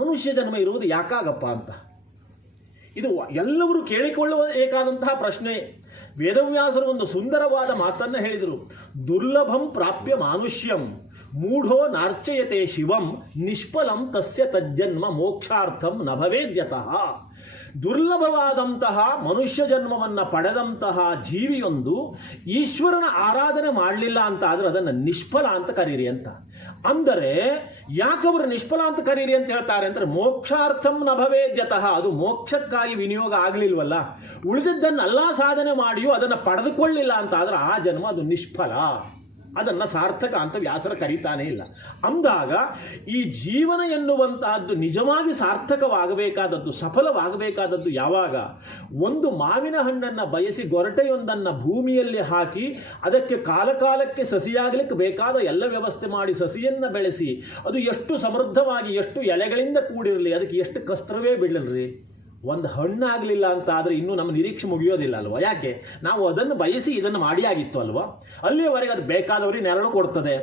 ಮನುಷ್ಯ ಜನ್ಮ ಇರುವುದು ಯಾಕಾಗಪ್ಪ ಅಂತ ಇದು ಎಲ್ಲರೂ ಕೇಳಿಕೊಳ್ಳಬೇಕಾದಂತಹ ಪ್ರಶ್ನೆ. ವೇದವ್ಯಾಸರು ಒಂದು ಸುಂದರವಾದ ಮಾತನ್ನು ಹೇಳಿದರು. ದುರ್ಲಭಂ ಪ್ರಾಪ್ಯ ಮಾನುಷ್ಯಂ ಮೂಢೋ ನಾರ್ಚಯತೆ ಶಿವಂ ನಿಷ್ಫಲಂ ತಸ್ಯ ತಜ್ಜನ್ಮ ಮೋಕ್ಷಾರ್ಥಂ ನ ಭವೇದ್ಯತಃ. ದುರ್ಲಭವಾದಂತಹ ಮನುಷ್ಯ ಜನ್ಮವನ್ನು ಪಡೆದಂತಹ ಜೀವಿಯೊಂದು ಈಶ್ವರನ ಆರಾಧನೆ ಮಾಡಲಿಲ್ಲ ಅಂತ ಆದರೆ ಅದನ್ನು ನಿಷ್ಫಲ ಅಂತ ಕರೀರಿ ಅಂತ. ಅಂದರೆ ಯಾಕವರು ನಿಷ್ಫಲ ಅಂತ ಕರೀರಿ ಅಂತ ಹೇಳ್ತಾರೆ ಅಂದರೆ, ಮೋಕ್ಷಾರ್ಥಂ ನ ಭವೇದ್ಯತಃ. ಅದು ಮೋಕ್ಷಕ್ಕಾಗಿ ವಿನಿಯೋಗ ಆಗಲಿಲ್ವಲ್ಲ, ಉಳಿದದ್ದನ್ನೆಲ್ಲ ಸಾಧನೆ ಮಾಡಿಯೂ ಅದನ್ನು ಪಡೆದುಕೊಳ್ಳಿಲ್ಲ ಅಂತ ಆದರೆ ಆ ಜನ್ಮ ಅದು ನಿಷ್ಫಲ, ಅದನ್ನು ಸಾರ್ಥಕ ಅಂತ ವ್ಯಾಸರ ಕರೀತಾನೇ ಇಲ್ಲ. ಅಂದಾಗ ಈ ಜೀವನ ಎನ್ನುವಂತಹದ್ದು ನಿಜವಾಗಿ ಸಾರ್ಥಕವಾಗಬೇಕಾದದ್ದು, ಸಫಲವಾಗಬೇಕಾದದ್ದು ಯಾವಾಗ? ಒಂದು ಮಾವಿನ ಹಣ್ಣನ್ನು ಬಯಸಿ ಗೊರಟೆಯೊಂದನ್ನು ಭೂಮಿಯಲ್ಲಿ ಹಾಕಿ ಅದಕ್ಕೆ ಕಾಲಕಾಲಕ್ಕೆ ಸಸಿಯಾಗಲಿಕ್ಕೆ ಬೇಕಾದ ಎಲ್ಲ ವ್ಯವಸ್ಥೆ ಮಾಡಿ ಸಸಿಯನ್ನು ಬೆಳೆಸಿ ಅದು ಎಷ್ಟು ಸಮೃದ್ಧವಾಗಿ ಎಷ್ಟು ಎಲೆಗಳಿಂದ ಕೂಡಿರಲಿ, ಅದಕ್ಕೆ ಎಷ್ಟು ಕಸ್ತರವೇ ಬಿಡಲ್ರಿ, ಒಂದು ಹಣ್ಣಾಗಲಿಲ್ಲ ಅಂತ ಆದರೆ ಇನ್ನೂ ನಮ್ಮ ನಿರೀಕ್ಷೆ ಮುಗಿಯೋದಿಲ್ಲ ಅಲ್ವಾ? ಯಾಕೆ? ನಾವು ಅದನ್ನು ಬಯಸಿ ಇದನ್ನು ಮಾಡಿ ಆಗಿತ್ತು ಅಲ್ವಾ? ಅಲ್ಲಿಯವರೆಗೆ ಅದು ಬೇಕಾದವರಿಗೆ ನೆರಳು ಕೊಡ್ತದೆ.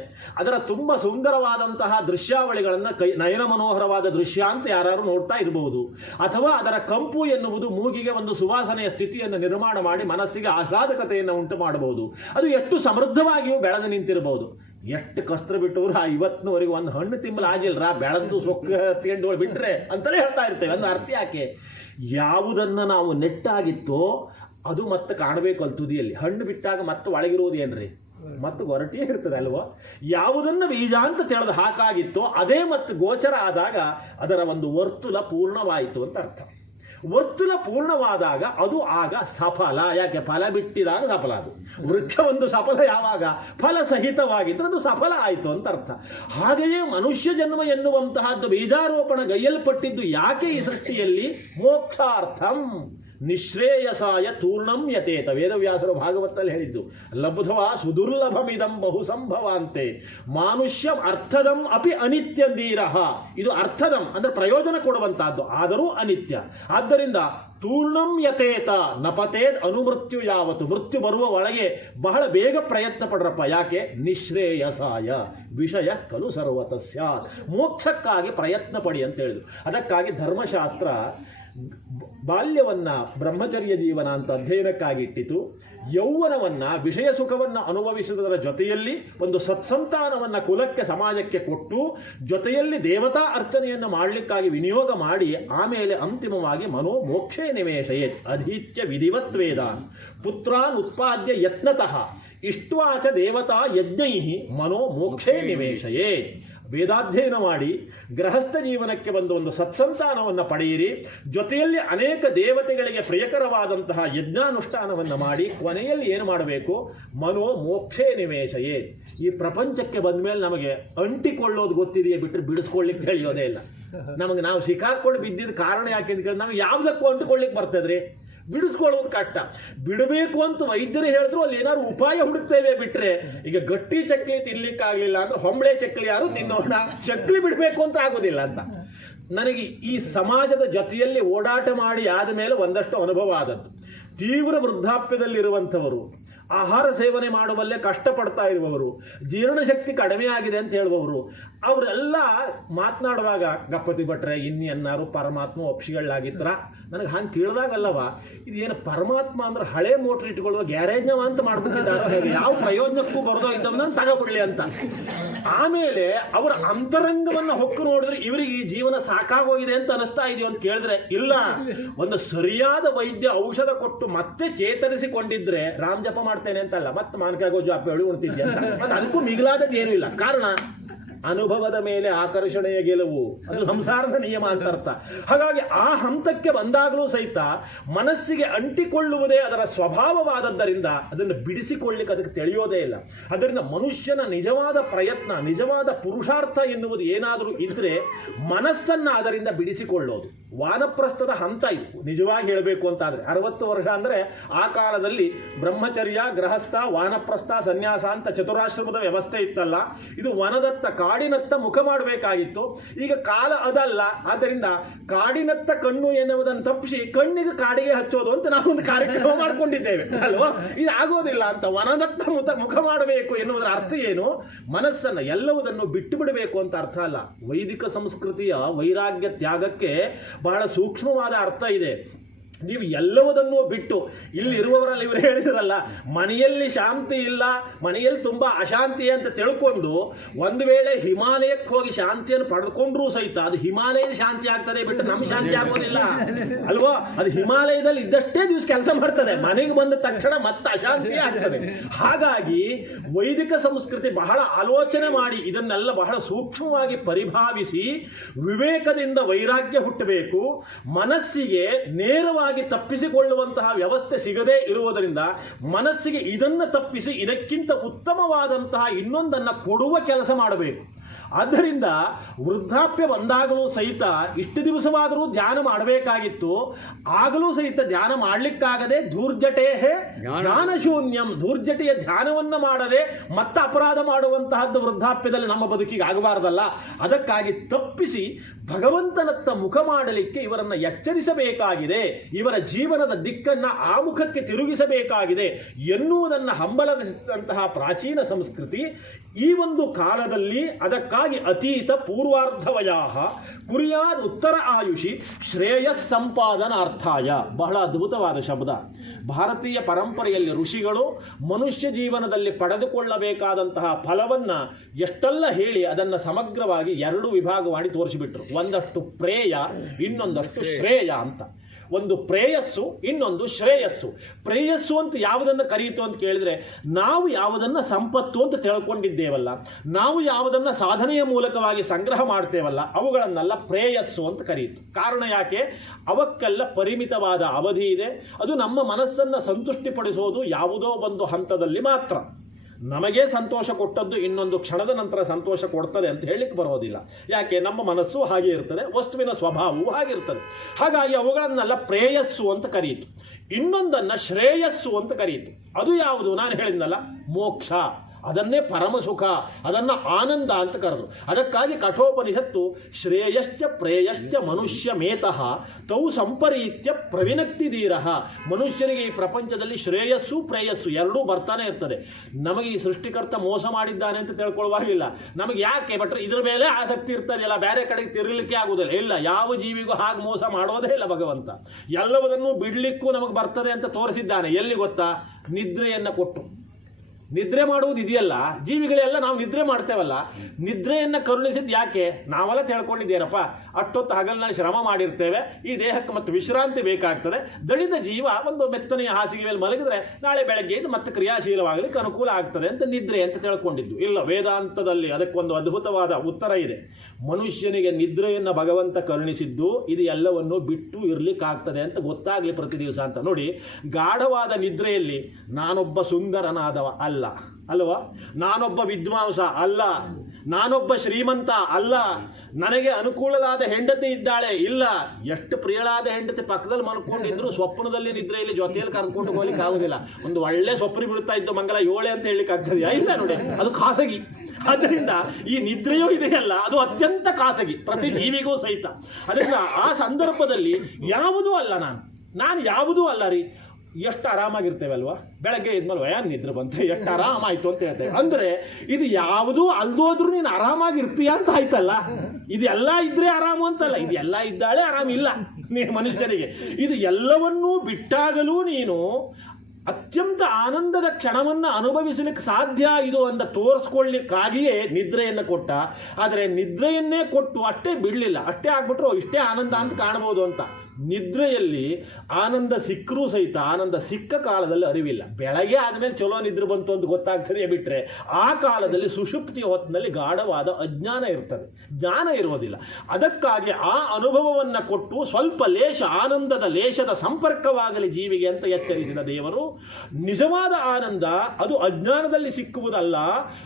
ಅದರ ತುಂಬ ಸುಂದರವಾದಂತಹ ದೃಶ್ಯಾವಳಿಗಳನ್ನು ನಯನ ಮನೋಹರವಾದ ದೃಶ್ಯ ಅಂತ ಯಾರು ನೋಡ್ತಾ ಇರಬಹುದು. ಅಥವಾ ಅದರ ಕಂಪು ಎನ್ನುವುದು ಮೂಗಿಗೆ ಒಂದು ಸುವಾಸನೆಯ ಸ್ಥಿತಿಯನ್ನು ನಿರ್ಮಾಣ ಮಾಡಿ ಮನಸ್ಸಿಗೆ ಆಹ್ಲಾದಕತೆಯನ್ನು ಉಂಟು ಮಾಡಬಹುದು. ಅದು ಎಷ್ಟು ಸಮೃದ್ಧವಾಗಿಯೂ ಬೆಳೆದು ನಿಂತಿರಬಹುದು. ಎಷ್ಟು ಕಸ್ತ್ರ ಬಿಟ್ಟವರು ಇವತ್ತಿನವರೆಗೆ ಒಂದು ಹಣ್ಣು ತಿಂಬಲಾಗಿಲ್ರ, ಬೆಳೆದು ಸೊಕ್ಕ ತಿಂಡು ಬಿಟ್ರೆ ಅಂತಲೇ ಹೇಳ್ತಾ ಇರ್ತೇವೆ. ಅಂದ್ರೆ ಅರ್ಥ ಯಾಕೆ? ಯಾವುದನ್ನು ನಾವು ನೆಟ್ಟಾಗಿತ್ತೋ ಅದು ಮತ್ತೆ ಕಾಣಬೇಕು ಅಲ್ಲಿ ತುದಿಯಲ್ಲಿ. ಹಣ್ಣು ಬಿಟ್ಟಾಗ ಮತ್ತೆ ಒಳಗಿರುವುದು ಏನ್ರಿ? ಮತ್ತು ಹೊರಟಿಯೇ ಇರ್ತದೆ ಅಲ್ವಾ? ಯಾವುದನ್ನು ಬೀಜ ಅಂತ ತಿಳಿದು ಹಾಕಾಗಿತ್ತೋ ಅದೇ ಮತ್ತು ಗೋಚರ ಆದಾಗ ಅದರ ಒಂದು ವರ್ತುಲ ಪೂರ್ಣವಾಯಿತು ಅಂತ ಅರ್ಥ. ವರ್ತುಲ ಪೂರ್ಣವಾದಾಗ ಅದು ಆಗ ಸಫಲ. ಯಾಕೆ? ಫಲ ಬಿಟ್ಟಿದಾಗ ಸಫಲ. ಅದು ವೃಕ್ಷ ಒಂದು ಸಫಲ ಯಾವಾಗ? ಫಲ ಸಹಿತವಾಗಿದ್ರೆ ಅದು ಸಫಲ ಆಯಿತು ಅಂತ ಅರ್ಥ. ಹಾಗೆಯೇ ಮನುಷ್ಯ ಜನ್ಮ ಎನ್ನುವಂತಹದ್ದು ಬೀಜಾರೋಪಣ ಗೈಯಲ್ಪಟ್ಟಿದ್ದು ಯಾಕೆ ಈ ಸೃಷ್ಟಿಯಲ್ಲಿ? ಮೋಕ್ಷಾರ್ಥಂ ನಿಶ್ರೇಯಸಾಯ ತೂರ್ಣಂ ಯತೇತ. ವೇದವ್ಯಾಸರು ಭಾಗವತದಲ್ಲಿ ಹೇಳಿದ್ದು, ಲಬ್ಧವ ಸುದುರ್ಲಭಮಿದಂ ಬಹು ಸಂಭವಾಂತೆ ಮಾನುಷ್ಯ ಅರ್ಥದಂ ಅಪಿ ಅನಿತ್ಯಂದೀರಃ. ಇದು ಅರ್ಥದಂ ಅಂದ್ರೆ ಪ್ರಯೋಜನ ಕೊಡುವಂತಹದ್ದು, ಆದರೂ ಅನಿತ್ಯ. ಆದ್ದರಿಂದ ತೂರ್ಣಂ ಯತೇತ ನಪತೇದ್ ಅನುಮೃತ್ಯು ಯಾವತ್ತು. ಮೃತ್ಯು ಬರುವ ಒಳಗೆ ಬಹಳ ಬೇಗ ಪ್ರಯತ್ನ ಪಡ್ರಪ್ಪ. ಯಾಕೆ? ನಿಶ್ರೇಯಸಾಯ ವಿಷಯ ಕಲು ಸರ್ವತಸ್ಯ. ಮೋಕ್ಷಕ್ಕಾಗಿ ಪ್ರಯತ್ನ ಪಡಿ ಅಂತ ಹೇಳಿದ್ರು. ಅದಕ್ಕಾಗಿ ಧರ್ಮಶಾಸ್ತ್ರ ಬಾಲ್ಯವನ್ನು ಬ್ರಹ್ಮಚರ್ಯ ಜೀವನ ಅಂತ ಅಧ್ಯಯನಕ್ಕಾಗಿಟ್ಟಿತು. ಯೌವನವನ್ನು ವಿಷಯ ಸುಖವನ್ನು ಅನುಭವಿಸುವುದರ ಜೊತೆಯಲ್ಲಿ ಒಂದು ಸತ್ಸಂತಾನವನ್ನು ಕುಲಕ್ಕೆ ಸಮಾಜಕ್ಕೆ ಕೊಟ್ಟು ಜೊತೆಯಲ್ಲಿ ದೇವತಾ ಅರ್ಚನೆಯನ್ನು ಮಾಡಲಿಕ್ಕಾಗಿ ವಿನಿಯೋಗ ಮಾಡಿ ಆಮೇಲೆ ಅಂತಿಮವಾಗಿ ಮನೋ ಮೋಕ್ಷೇ ನಿವೇಶಯೇತ್ ಅಧೀತ್ಯ ವಿಧಿವತ್ ವೇದಾನ್ ಪುತ್ರಾನ್ ಉತ್ಪಾದ್ಯ ಯತ್ನತಃ. ಇಷ್ಟ್ವಾಚ ದೇವತಾ ಯಜ್ಞೈ ಮನೋ ಮೋಕ್ಷೇ ನಿವೇಶಯೇ. ವೇದಾಧ್ಯಯನ ಮಾಡಿ ಗೃಹಸ್ಥ ಜೀವನಕ್ಕೆ ಬಂದು ಒಂದು ಸತ್ಸಂತಾನವನ್ನು ಪಡೆಯಿರಿ. ಜೊತೆಯಲ್ಲಿ ಅನೇಕ ದೇವತೆಗಳಿಗೆ ಪ್ರಿಯಕರವಾದಂತಹ ಯಜ್ಞಾನುಷ್ಠಾನವನ್ನು ಮಾಡಿ ಕೊನೆಯಲ್ಲಿ ಏನು ಮಾಡಬೇಕು? ಮನೋ ಮೋಕ್ಷೇ ನಿವೇಶಯೇ. ಈ ಪ್ರಪಂಚಕ್ಕೆ ಬಂದ ಮೇಲೆ ನಮಗೆ ಅಂಟಿಕೊಳ್ಳೋದು ಗೊತ್ತಿದೆಯೇ ಬಿಟ್ಟರೆ ಬಿಡಿಸ್ಕೊಳ್ಳಿಕ್ಕೆ ತಿಳಿಯೋದೇ ಇಲ್ಲ. ನಮಗೆ ನಾವು ಸಿಕ್ಕಾಕೊಂಡು ಬಿದ್ದಿದ್ದ ಕಾರಣ ಯಾಕೆ ಅಂತ ಕೇಳಿ ನಮಗೆ ಯಾವುದಕ್ಕೂ ಅಂಟಿಕೊಳ್ಳಿಕ್ಕೆ ಬರ್ತದ್ರಿ, ಬಿಡಿಸ್ಕೊಳ್ಳೋದು ಕಷ್ಟ. ಬಿಡಬೇಕು ಅಂತ ವೈದ್ಯರು ಹೇಳಿದ್ರು ಅಲ್ಲಿ ಏನಾದ್ರು ಉಪಾಯ ಹುಡುಕ್ತೇವೆ ಬಿಟ್ರೆ, ಈಗ ಗಟ್ಟಿ ಚಕ್ಲಿ ತಿನ್ಲಿಕ್ಕಾಗಲಿಲ್ಲ ಅಂದ್ರೆ ಹೊಂಬಳೆ ಚಕ್ಲಿ ಯಾರು ತಿನ್ನೋಣ, ಚಕ್ಲಿ ಬಿಡಬೇಕು ಅಂತ ಆಗೋದಿಲ್ಲ ಅಂತ. ನನಗೆ ಈ ಸಮಾಜದ ಜೊತೆಯಲ್ಲಿ ಓಡಾಟ ಮಾಡಿ ಆದ ಮೇಲೆ ಒಂದಷ್ಟು ಅನುಭವ ಆದದ್ದು. ತೀವ್ರ ವೃದ್ಧಾಪ್ಯದಲ್ಲಿರುವಂಥವರು, ಆಹಾರ ಸೇವನೆ ಮಾಡುವಲ್ಲೇ ಕಷ್ಟಪಡ್ತಾ ಇರುವವರು, ಜೀರ್ಣಶಕ್ತಿ ಕಡಿಮೆ ಆಗಿದೆ ಅಂತ ಹೇಳುವವರು, ಅವರೆಲ್ಲ ಮಾತನಾಡುವಾಗ ಗಪ್ಪತಿ ಭಟ್ರೆ ಇನ್ನೇನಾರು ಪರಮಾತ್ಮ ಒಪ್ಸಿಗಳಾಗಿದ್ರ ನನಗೆ ಹಂಗೆ ಕೇಳಿದಾಗಲ್ಲವ ಇದೇನು ಪರಮಾತ್ಮ ಅಂದ್ರೆ ಹಳೆ ಮೋಟ್ರ್ ಇಟ್ಕೊಳ್ಳುವ ಗ್ಯಾರೇಜ್ನವ ಅಂತ ಮಾಡ್ಬಿಟ್ಟಿದ್ದಾರೆ, ಹೇಗೆ ಯಾವ ಪ್ರಯೋಜನಕ್ಕೂ ಬರೋದೋ ಇದ್ದವನ್ನ ತಗೋಬಿಡ್ಲಿ ಅಂತ. ಆಮೇಲೆ ಅವರ ಅಂತರಂಗವನ್ನು ಹೊಕ್ಕು ನೋಡಿದ್ರೆ ಇವರಿಗೆ ಈ ಜೀವನ ಸಾಕಾಗೋಗಿದೆ ಅಂತ ಅನಿಸ್ತಾ ಇದೆಯೋ ಅಂತ ಕೇಳಿದ್ರೆ ಇಲ್ಲ, ಒಂದು ಸರಿಯಾದ ವೈದ್ಯ ಔಷಧ ಕೊಟ್ಟು ಮತ್ತೆ ಚೇತರಿಸಿಕೊಂಡಿದ್ರೆ ರಾಮ್ ಜಪ ಮಾಡ್ತೇನೆ ಅಂತಲ್ಲ, ಮತ್ತೆ ಮಾನಕಾಯಿ ಗೊಜ್ಜು ಅಪ್ಪ ಹೇಳಿ ಉಣ್ತಿದ್ದೆ ಅಂತ. ಮತ್ತೆ ಅದಕ್ಕೂ ಮಿಗಿಲಾದದ್ದು ಏನೂ ಇಲ್ಲ. ಕಾರಣ ಅನುಭವದ ಮೇಲೆ ಆಕರ್ಷಣೆಯ ಗೆಲುವು, ಅದು ಸಂಸಾರದ ನಿಯಮ ಅಂತ ಅರ್ಥ. ಹಾಗಾಗಿ ಆ ಹಂತಕ್ಕೆ ಬಂದಾಗಲೂ ಸಹಿತ ಮನಸ್ಸಿಗೆ ಅಂಟಿಕೊಳ್ಳುವುದೇ ಅದರ ಸ್ವಭಾವವಾದದ್ದರಿಂದ ಅದನ್ನು ಬಿಡಿಸಿಕೊಳ್ಳಿಕ್ಕೆ ಅದಕ್ಕೆ ತಿಳಿಯೋದೇ ಇಲ್ಲ. ಅದರಿಂದ ಮನುಷ್ಯನ ನಿಜವಾದ ಪ್ರಯತ್ನ, ನಿಜವಾದ ಪುರುಷಾರ್ಥ ಎನ್ನುವುದು ಏನಾದರೂ ಇದ್ರೆ ಮನಸ್ಸನ್ನು ಅದರಿಂದ ಬಿಡಿಸಿಕೊಳ್ಳೋದು. ವಾನಪ್ರಸ್ಥದ ಹಂತ ಇತ್ತು ನಿಜವಾಗಿ ಹೇಳಬೇಕು ಅಂತಾದರೆ. 60 ವರ್ಷ ಅಂದರೆ ಆ ಕಾಲದಲ್ಲಿ ಬ್ರಹ್ಮಚರ್ಯ, ಗೃಹಸ್ಥ, ವಾನಪ್ರಸ್ಥ, ಸನ್ಯಾಸ ಅಂತ ಚತುರಾಶ್ರಮದ ವ್ಯವಸ್ಥೆ ಇತ್ತಲ್ಲ. ಇದು ವನದತ್ತ ಕಾಡಿನತ್ತ ಮುಖ ಮಾಡಬೇಕಾಗಿತ್ತು. ಈಗ ಕಾಲ ಅದಲ್ಲ. ಆದ್ದರಿಂದ ಕಾಡಿನತ್ತ ಕಣ್ಣು ಎನ್ನುವುದನ್ನು ತಪ್ಪಿಸಿ ಕಣ್ಣಿಗೆ ಕಾಡಿಗೆ ಹಚ್ಚೋದು ಅಂತ ನಾವು ಒಂದು ಕಾರ್ಯಕ್ರಮ ಮಾಡಿಕೊಂಡಿದ್ದೇವೆ ಅಲ್ವಾ. ಇದು ಆಗೋದಿಲ್ಲ ಅಂತ ವನದತ್ತ ಮುಖ ಮಾಡಬೇಕು ಎನ್ನುವುದರ ಅರ್ಥ ಏನು? ಮನಸ್ಸನ್ನು ಎಲ್ಲವುದನ್ನು ಬಿಟ್ಟು ಬಿಡಬೇಕು ಅಂತ ಅರ್ಥ ಅಲ್ಲ. ವೈದಿಕ ಸಂಸ್ಕೃತಿಯ ವೈರಾಗ್ಯ ತ್ಯಾಗಕ್ಕೆ ಬಹಳ ಸೂಕ್ಷ್ಮವಾದ ಅರ್ಥ ಇದೆ. ನೀವು ಎಲ್ಲವುದನ್ನು ಬಿಟ್ಟು ಇಲ್ಲಿ ಇರುವವರಲ್ಲಿ ಇವರು ಹೇಳಿದ್ರಲ್ಲ, ಮನೆಯಲ್ಲಿ ಶಾಂತಿ ಇಲ್ಲ, ಮನೆಯಲ್ಲಿ ತುಂಬ ಅಶಾಂತಿ ಅಂತ ತಿಳ್ಕೊಂಡು ಒಂದು ವೇಳೆ ಹಿಮಾಲಯಕ್ಕೆ ಹೋಗಿ ಶಾಂತಿಯನ್ನು ಪಡೆದುಕೊಂಡ್ರೂ ಸಹಿತ ಅದು ಹಿಮಾಲಯದ ಶಾಂತಿ ಆಗ್ತದೆ ಬಿಟ್ಟು ನಮ್ಮ ಶಾಂತಿ ಆಗೋದಿಲ್ಲ ಅಲ್ವಾ. ಅದು ಹಿಮಾಲಯದಲ್ಲಿ ಇದ್ದಷ್ಟೇ ದಿವಸ ಕೆಲಸ ಮಾಡ್ತದೆ, ಮನೆಗೆ ಬಂದ ತಕ್ಷಣ ಮತ್ತೆ ಅಶಾಂತಿ ಆಗ್ತದೆ. ಹಾಗಾಗಿ ವೈದಿಕ ಸಂಸ್ಕೃತಿ ಬಹಳ ಆಲೋಚನೆ ಮಾಡಿ ಇದನ್ನೆಲ್ಲ ಬಹಳ ಸೂಕ್ಷ್ಮವಾಗಿ ಪರಿಭಾವಿಸಿ ವಿವೇಕದಿಂದ ವೈರಾಗ್ಯ ಹುಟ್ಟಬೇಕು. ಮನಸ್ಸಿಗೆ ನೇರವಾಗಿ ತಪ್ಪಿಸಿಕೊಳ್ಳುವಂತಹ ವ್ಯವಸ್ಥೆ ಸಿಗದೇ ಇರುವುದರಿಂದ ಮನಸ್ಸಿಗೆ ಇದನ್ನು ತಪ್ಪಿಸಿ ಇದಕ್ಕಿಂತ ಉತ್ತಮವಾದಂತಹ ಇನ್ನೊಂದನ್ನು ಕೊಡುವ ಕೆಲಸ ಮಾಡಬೇಕು. ಆದ್ದರಿಂದ ವೃದ್ಧಾಪ್ಯ ಬಂದಾಗಲೂ ಸಹಿತ ಇಷ್ಟು ದಿವಸವಾದರೂ ಧ್ಯಾನ ಮಾಡಬೇಕಾಗಿತ್ತು. ಆಗಲೂ ಸಹಿತ ಧ್ಯಾನ ಮಾಡಲಿಕ್ಕಾಗದೆ ಧೂರ್ಜಟೇಹೇ ಧ್ಯಾನ ಶೂನ್ಯಂ, ಧೂರ್ಜಟೆಯ ಧ್ಯಾನವನ್ನು ಮಾಡದೆ ಮತ್ತೆ ಅಪರಾಧ ಮಾಡುವಂತಹದ್ದು ವೃದ್ಧಾಪ್ಯದಲ್ಲಿ ನಮ್ಮ ಬದುಕಿಗೆ ಆಗಬಾರದಲ್ಲ. ಅದಕ್ಕಾಗಿ ತಪ್ಪಿಸಿ ಭಗವಂತನತ್ತ ಮುಖ ಮಾಡಲಿಕ್ಕೆ ಇವರನ್ನು ಎಚ್ಚರಿಸಬೇಕಾಗಿದೆ, ಇವರ ಜೀವನದ ದಿಕ್ಕನ್ನು ಆ ಮುಖಕ್ಕೆ ತಿರುಗಿಸಬೇಕಾಗಿದೆ ಎನ್ನುವುದನ್ನು ಹಂಬಲದಂತಹ ಪ್ರಾಚೀನ ಸಂಸ್ಕೃತಿ ಈ ಒಂದು ಕಾಲದಲ್ಲಿ ಅದಕ್ಕಾಗಿ ಅತೀತ ಪೂರ್ವಾರ್ಧವಯಾಹ ಕುರಿಯಾದ್ ಉತ್ತರ ಆಯುಷಿ ಶ್ರೇಯಸ್ ಸಂಪಾದನಾರ್ಥಾಯ. ಬಹಳ ಅದ್ಭುತವಾದ ಶಬ್ದ. ಭಾರತೀಯ ಪರಂಪರೆಯಲ್ಲಿ ಋಷಿಗಳು ಮನುಷ್ಯ ಜೀವನದಲ್ಲಿ ಪಡೆದುಕೊಳ್ಳಬೇಕಾದಂತಹ ಫಲವನ್ನು ಎಷ್ಟೆಲ್ಲ ಹೇಳಿ ಅದನ್ನು ಸಮಗ್ರವಾಗಿ 2 ವಿಭಾಗ ಮಾಡಿ ತೋರಿಸಿಬಿಟ್ರು. ಒಂದಷ್ಟು ಪ್ರೇಯ, ಇನ್ನೊಂದಷ್ಟು ಶ್ರೇಯ ಅಂತ. ಒಂದು ಪ್ರೇಯಸ್ಸು, ಇನ್ನೊಂದು ಶ್ರೇಯಸ್ಸು. ಪ್ರೇಯಸ್ಸು ಅಂತ ಯಾವುದನ್ನು ಕರೀತು ಅಂತ ಕೇಳಿದ್ರೆ, ನಾವು ಯಾವುದನ್ನು ಸಂಪತ್ತು ಅಂತ ತಿಳ್ಕೊಂಡಿದ್ದೇವಲ್ಲ, ನಾವು ಯಾವುದನ್ನು ಸಾಧನೆಯ ಮೂಲಕವಾಗಿ ಸಂಗ್ರಹ ಮಾಡ್ತೇವಲ್ಲ, ಅವುಗಳನ್ನೆಲ್ಲ ಪ್ರೇಯಸ್ಸು ಅಂತ ಕರೀತು. ಕಾರಣ ಯಾಕೆ? ಅವಕ್ಕೆಲ್ಲ ಪರಿಮಿತವಾದ ಅವಧಿ ಇದೆ. ಅದು ನಮ್ಮ ಮನಸ್ಸನ್ನು ಸಂತುಷ್ಟಿಪಡಿಸೋದು ಯಾವುದೋ ಒಂದು ಹಂತದಲ್ಲಿ ಮಾತ್ರ. ನಮಗೆ ಸಂತೋಷ ಕೊಟ್ಟದ್ದು ಇನ್ನೊಂದು ಕ್ಷಣದ ನಂತರ ಸಂತೋಷ ಕೊಡ್ತದೆ ಅಂತ ಹೇಳಲಿಕ್ಕೆ ಬರೋದಿಲ್ಲ. ಯಾಕೆ? ನಮ್ಮ ಮನಸ್ಸು ಹಾಗೆ ಇರ್ತದೆ, ವಸ್ತುವಿನ ಸ್ವಭಾವವು ಹಾಗಿರ್ತದೆ. ಹಾಗಾಗಿ ಅವುಗಳನ್ನೆಲ್ಲ ಪ್ರೇಯಸ್ಸು ಅಂತ ಕರೀತು. ಇನ್ನೊಂದನ್ನು ಶ್ರೇಯಸ್ಸು ಅಂತ ಕರೀತು. ಅದು ಯಾವುದು? ನಾನು ಹೇಳಿದ್ನಲ್ಲ, ಮೋಕ್ಷ. ಅದನ್ನೇ ಪರಮಸುಖ, ಅದನ್ನು ಆನಂದ ಅಂತ ಕರೆದು. ಅದಕ್ಕಾಗಿ ಕಠೋಪನಿಷತ್ತು ಶ್ರೇಯಶ್ಚ ಪ್ರೇಯಶ್ಚ ಮನುಷ್ಯ ಮೇತಃ ತೌ ಸಂಪರೀತ್ಯ ಪ್ರವಿನಕ್ತಿಧೀರಃ. ಮನುಷ್ಯನಿಗೆ ಈ ಪ್ರಪಂಚದಲ್ಲಿ ಶ್ರೇಯಸ್ಸು ಪ್ರೇಯಸ್ಸು ಎರಡೂ ಬರ್ತಾನೆ ಇರ್ತದೆ. ನಮಗೆ ಈ ಸೃಷ್ಟಿಕರ್ತ ಮೋಸ ಮಾಡಿದ್ದಾನೆ ಅಂತ ತಿಳ್ಕೊಳ್ಳುವಾಗಿಲ್ಲ. ನಮಗೆ ಯಾಕೆ ಬಟ್ರೆ ಇದ್ರ ಮೇಲೆ ಆಸಕ್ತಿ ಇರ್ತದೆಯಲ್ಲ, ಬೇರೆ ಕಡೆಗೆ ತಿರುಗಲಿಕ್ಕೆ ಆಗುವುದಿಲ್ಲ. ಇಲ್ಲ, ಯಾವ ಜೀವಿಗೂ ಹಾಗೆ ಮೋಸ ಮಾಡೋದೇ ಇಲ್ಲ ಭಗವಂತ. ಎಲ್ಲವುದನ್ನು ಬಿಡಲಿಕ್ಕೂ ನಮಗೆ ಬರ್ತದೆ ಅಂತ ತೋರಿಸಿದ್ದಾನೆ. ಎಲ್ಲಿ ಗೊತ್ತಾ? ನಿದ್ರೆಯನ್ನು ಕೊಟ್ಟು. ನಿದ್ರೆ ಮಾಡುವುದು ಇದೆಯಲ್ಲ, ಜೀವಿಗಳೆಲ್ಲ ನಾವು ನಿದ್ರೆ ಮಾಡ್ತೇವಲ್ಲ, ನಿದ್ರೆಯನ್ನು ಕರುಣಿಸಿದ್ದು ಯಾಕೆ? ನಾವೆಲ್ಲ ತಿಳ್ಕೊಂಡಿದ್ದೇನಪ್ಪ, ಅಷ್ಟೊತ್ತು ಹಗಲಿನಲ್ಲಿ ಶ್ರಮ ಮಾಡಿರ್ತೇವೆ, ಈ ದೇಹಕ್ಕೆ ಮತ್ತು ವಿಶ್ರಾಂತಿ ಬೇಕಾಗ್ತದೆ, ದಣಿದ ಜೀವ ಒಂದು ಮೆತ್ತನೆಯ ಹಾಸಿಗೆ ಮೇಲೆ ಮಲಗಿದ್ರೆ ನಾಳೆ ಬೆಳಗ್ಗೆ ಇದು ಮತ್ತೆ ಕ್ರಿಯಾಶೀಲವಾಗಲಿಕ್ಕೆ ಅನುಕೂಲ ಆಗ್ತದೆ ಅಂತ ನಿದ್ರೆ ಅಂತ ತಿಳ್ಕೊಂಡಿದ್ದು. ಇಲ್ಲ, ವೇದಾಂತದಲ್ಲಿ ಅದಕ್ಕೊಂದು ಅದ್ಭುತವಾದ ಉತ್ತರ ಇದೆ. ಮನುಷ್ಯನಿಗೆ ನಿದ್ರೆಯನ್ನು ಭಗವಂತ ಕರುಣಿಸಿದ್ದು ಇದು ಎಲ್ಲವನ್ನು ಬಿಟ್ಟು ಇರಲಿಕ್ಕಾಗ್ತದೆ ಅಂತ ಗೊತ್ತಾಗಲಿ ಪ್ರತಿ ದಿವಸ ಅಂತ. ನೋಡಿ, ಗಾಢವಾದ ನಿದ್ರೆಯಲ್ಲಿ ನಾನೊಬ್ಬ ಸುಂದರನಾದವ ಅಲ್ಲ ಅಲ್ವಾ, ನಾನೊಬ್ಬ ವಿದ್ವಾಂಸ ಅಲ್ಲ, ನಾನೊಬ್ಬ ಶ್ರೀಮಂತ ಅಲ್ಲ, ನನಗೆ ಅನುಕೂಲವಾದ ಹೆಂಡತಿ ಇದ್ದಾಳೆ ಇಲ್ಲ, ಎಷ್ಟು ಪ್ರಿಯಳಾದ ಹೆಂಡತಿ ಪಕ್ಕದಲ್ಲಿ ಮಲ್ಕೊಂಡಿದ್ರು ಸ್ವಪ್ನದಲ್ಲಿ ನಿದ್ರೆಯಲ್ಲಿ ಜೊತೆಯಲ್ಲಿ ಕರ್ಕೊಂಡು ಹೋಗ್ಲಿಕ್ಕೆ ಆಗುದಿಲ್ಲ. ಒಂದು ಒಳ್ಳೆ ಸ್ವಪ್ನ ಬಿಡ್ತಾ ಇದ್ದು ಮಂಗಲ 7 ಅಂತ ಹೇಳಲಿಕ್ಕೆ ಆಗ್ತದೆ ಇಲ್ಲ ನೋಡಿ, ಅದು ಖಾಸಗಿ. ಆದ್ದರಿಂದ ಈ ನಿದ್ರೆಯೂ ಇದೆಯಲ್ಲ, ಅದು ಅತ್ಯಂತ ಖಾಸಗಿ, ಪ್ರತಿ ಜೀವಿಗೂ ಸಹಿತ. ಅದರಿಂದ ಆ ಸಂದರ್ಭದಲ್ಲಿ ಯಾವುದೂ ಅಲ್ಲ, ನಾನು ಯಾವುದೂ ಅಲ್ಲ ರೀ. ಎಷ್ಟು ಆರಾಮಾಗಿರ್ತೇವೆ ಅಲ್ವಾ, ಬೆಳಗ್ಗೆ ಇದ್ಮೇಲೆ ನಿದ್ರೆ ಬಂತು ಎಷ್ಟು ಆರಾಮಾಯ್ತು ಅಂತ ಹೇಳ್ತೇವೆ. ಅಂದರೆ ಇದು ಯಾವುದೂ ಅಲ್ದೋದ್ರೂ ನೀನು ಆರಾಮಾಗಿರ್ತೀಯ ಅಂತ ಆಯ್ತಲ್ಲ. ಇದೆಲ್ಲ ಇದ್ರೆ ಆರಾಮು ಅಂತಲ್ಲ, ಇದೆಲ್ಲ ಇದ್ದಾಳೆ ಆರಾಮಿಲ್ಲ ನೀನು ಮನುಷ್ಯನಿಗೆ. ಇದು ಎಲ್ಲವನ್ನೂ ಬಿಟ್ಟಾಗಲೂ ನೀನು ಅತ್ಯಂತ ಆನಂದದ ಕ್ಷಣವನ್ನು ಅನುಭವಿಸಲಿಕ್ಕೆ ಸಾಧ್ಯ ಇದು ಅಂತ ತೋರಿಸ್ಕೊಳ್ಳಿಕ್ಕಾಗಿಯೇ ನಿದ್ರೆಯನ್ನು ಕೊಟ್ಟ. ಆದರೆ ನಿದ್ರೆಯನ್ನೇ ಕೊಟ್ಟು ಅಷ್ಟೇ ಬಿಡಲಿಲ್ಲ, ಅಷ್ಟೇ ಆಗ್ಬಿಟ್ರು ಇಷ್ಟೇ ಆನಂದ ಅಂತ ಕಾಣ್ಬೋದು ಅಂತ. ನಿದ್ರೆಯಲ್ಲಿ ಆನಂದ ಸಿಕ್ಕರೂ ಸಹಿತ ಆನಂದ ಸಿಕ್ಕ ಕಾಲದಲ್ಲಿ ಅರಿವಿಲ್ಲ. ಬೆಳಗ್ಗೆ ಆದಮೇಲೆ ಚಲೋ ನಿದ್ರೆ ಬಂತು ಅಂತ ಗೊತ್ತಾಗ್ತದೆ ಬಿಟ್ಟರೆ ಆ ಕಾಲದಲ್ಲಿ ಸುಷುಪ್ತಿ ಹೊತ್ತಿನಲ್ಲಿ ಗಾಢವಾದ ಅಜ್ಞಾನ ಇರ್ತದೆ, ಜ್ಞಾನ ಇರೋದಿಲ್ಲ. ಅದಕ್ಕಾಗಿ ಆ ಅನುಭವವನ್ನು ಕೊಟ್ಟು ಸ್ವಲ್ಪ ಲೇಷ ಆನಂದದ ಲೇಷದ ಸಂಪರ್ಕವಾಗಲಿ ಜೀವಿಗೆ ಅಂತ ಎಚ್ಚರಿಸಿದ ದೇವರು. ನಿಜವಾದ ಆನಂದ ಅದು ಅಜ್ಞಾನದಲ್ಲಿ ಸಿಕ್ಕುವುದಲ್ಲ,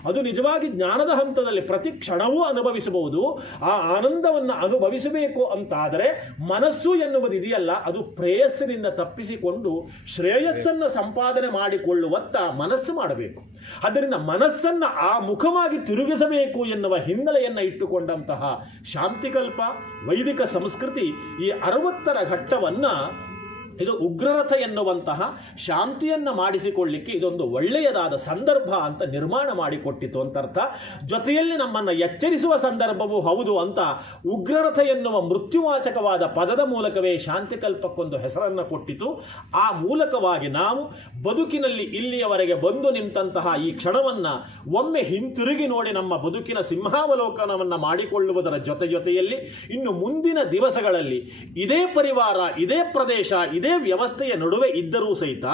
ಅದು ನಿಜವಾಗಿ ಜ್ಞಾನದ ಹಂತದಲ್ಲಿ ಪ್ರತಿ ಕ್ಷಣವೂ ಅನುಭವಿಸಬಹುದು. ಆ ಆನಂದವನ್ನು ಅನುಭವಿಸಬೇಕು ಅಂತಾದರೆ ಮನಸ್ಸು ಇದೆಯಲ್ಲ, ಅದು ಪ್ರೇಯಸ್ಸಿನಿಂದ ತಪ್ಪಿಸಿಕೊಂಡು ಶ್ರೇಯಸ್ಸನ್ನು ಸಂಪಾದನೆ ಮಾಡಿಕೊಳ್ಳುವತ್ತ ಮನಸ್ಸು ಮಾಡಬೇಕು. ಆದ್ದರಿಂದ ಮನಸ್ಸನ್ನು ಆ ಮುಖವಾಗಿ ತಿರುಗಿಸಬೇಕು ಎನ್ನುವ ಹಿನ್ನೆಲೆಯನ್ನು ಇಟ್ಟುಕೊಂಡಂತಹ ಶಾಂತಿಕಲ್ಪ ವೈದಿಕ ಸಂಸ್ಕೃತಿ ಈ 60ರ ಘಟ್ಟವನ್ನು ಇದು ಉಗ್ರರಥ ಎನ್ನುವಂತಹ ಶಾಂತಿಯನ್ನು ಮಾಡಿಸಿಕೊಳ್ಳಿಕ್ಕೆ ಇದೊಂದು ಒಳ್ಳೆಯದಾದ ಸಂದರ್ಭ ಅಂತ ನಿರ್ಮಾಣ ಮಾಡಿಕೊಟ್ಟಿತು ಅಂತ ಅರ್ಥ. ಜೊತೆಯಲ್ಲಿ ನಮ್ಮನ್ನು ಎಚ್ಚರಿಸುವ ಸಂದರ್ಭವೂ ಹೌದು ಅಂತ ಉಗ್ರರಥ ಎನ್ನುವ ಮೃತ್ಯುವಾಚಕವಾದ ಪದದ ಮೂಲಕವೇ ಶಾಂತಿಕಲ್ಪಕ್ಕೊಂದು ಹೆಸರನ್ನು ಕೊಟ್ಟಿತು. ಆ ಮೂಲಕವಾಗಿ ನಾವು ಬದುಕಿನಲ್ಲಿ ಇಲ್ಲಿಯವರೆಗೆ ಬಂದು ನಿಂತಹ ಈ ಕ್ಷಣವನ್ನು ಒಮ್ಮೆ ಹಿಂತಿರುಗಿ ನೋಡಿ ನಮ್ಮ ಬದುಕಿನ ಸಿಂಹಾವಲೋಕನವನ್ನು ಮಾಡಿಕೊಳ್ಳುವುದರ ಜೊತೆಯಲ್ಲಿ ಇನ್ನು ಮುಂದಿನ ದಿವಸಗಳಲ್ಲಿ ಇದೇ ಪರಿವಾರ, ಇದೇ ಪ್ರದೇಶ, ಇದೇ ವ್ಯವಸ್ಥೆಯ ನಡುವೆ ಇದ್ದರೂ ಸಹಿತ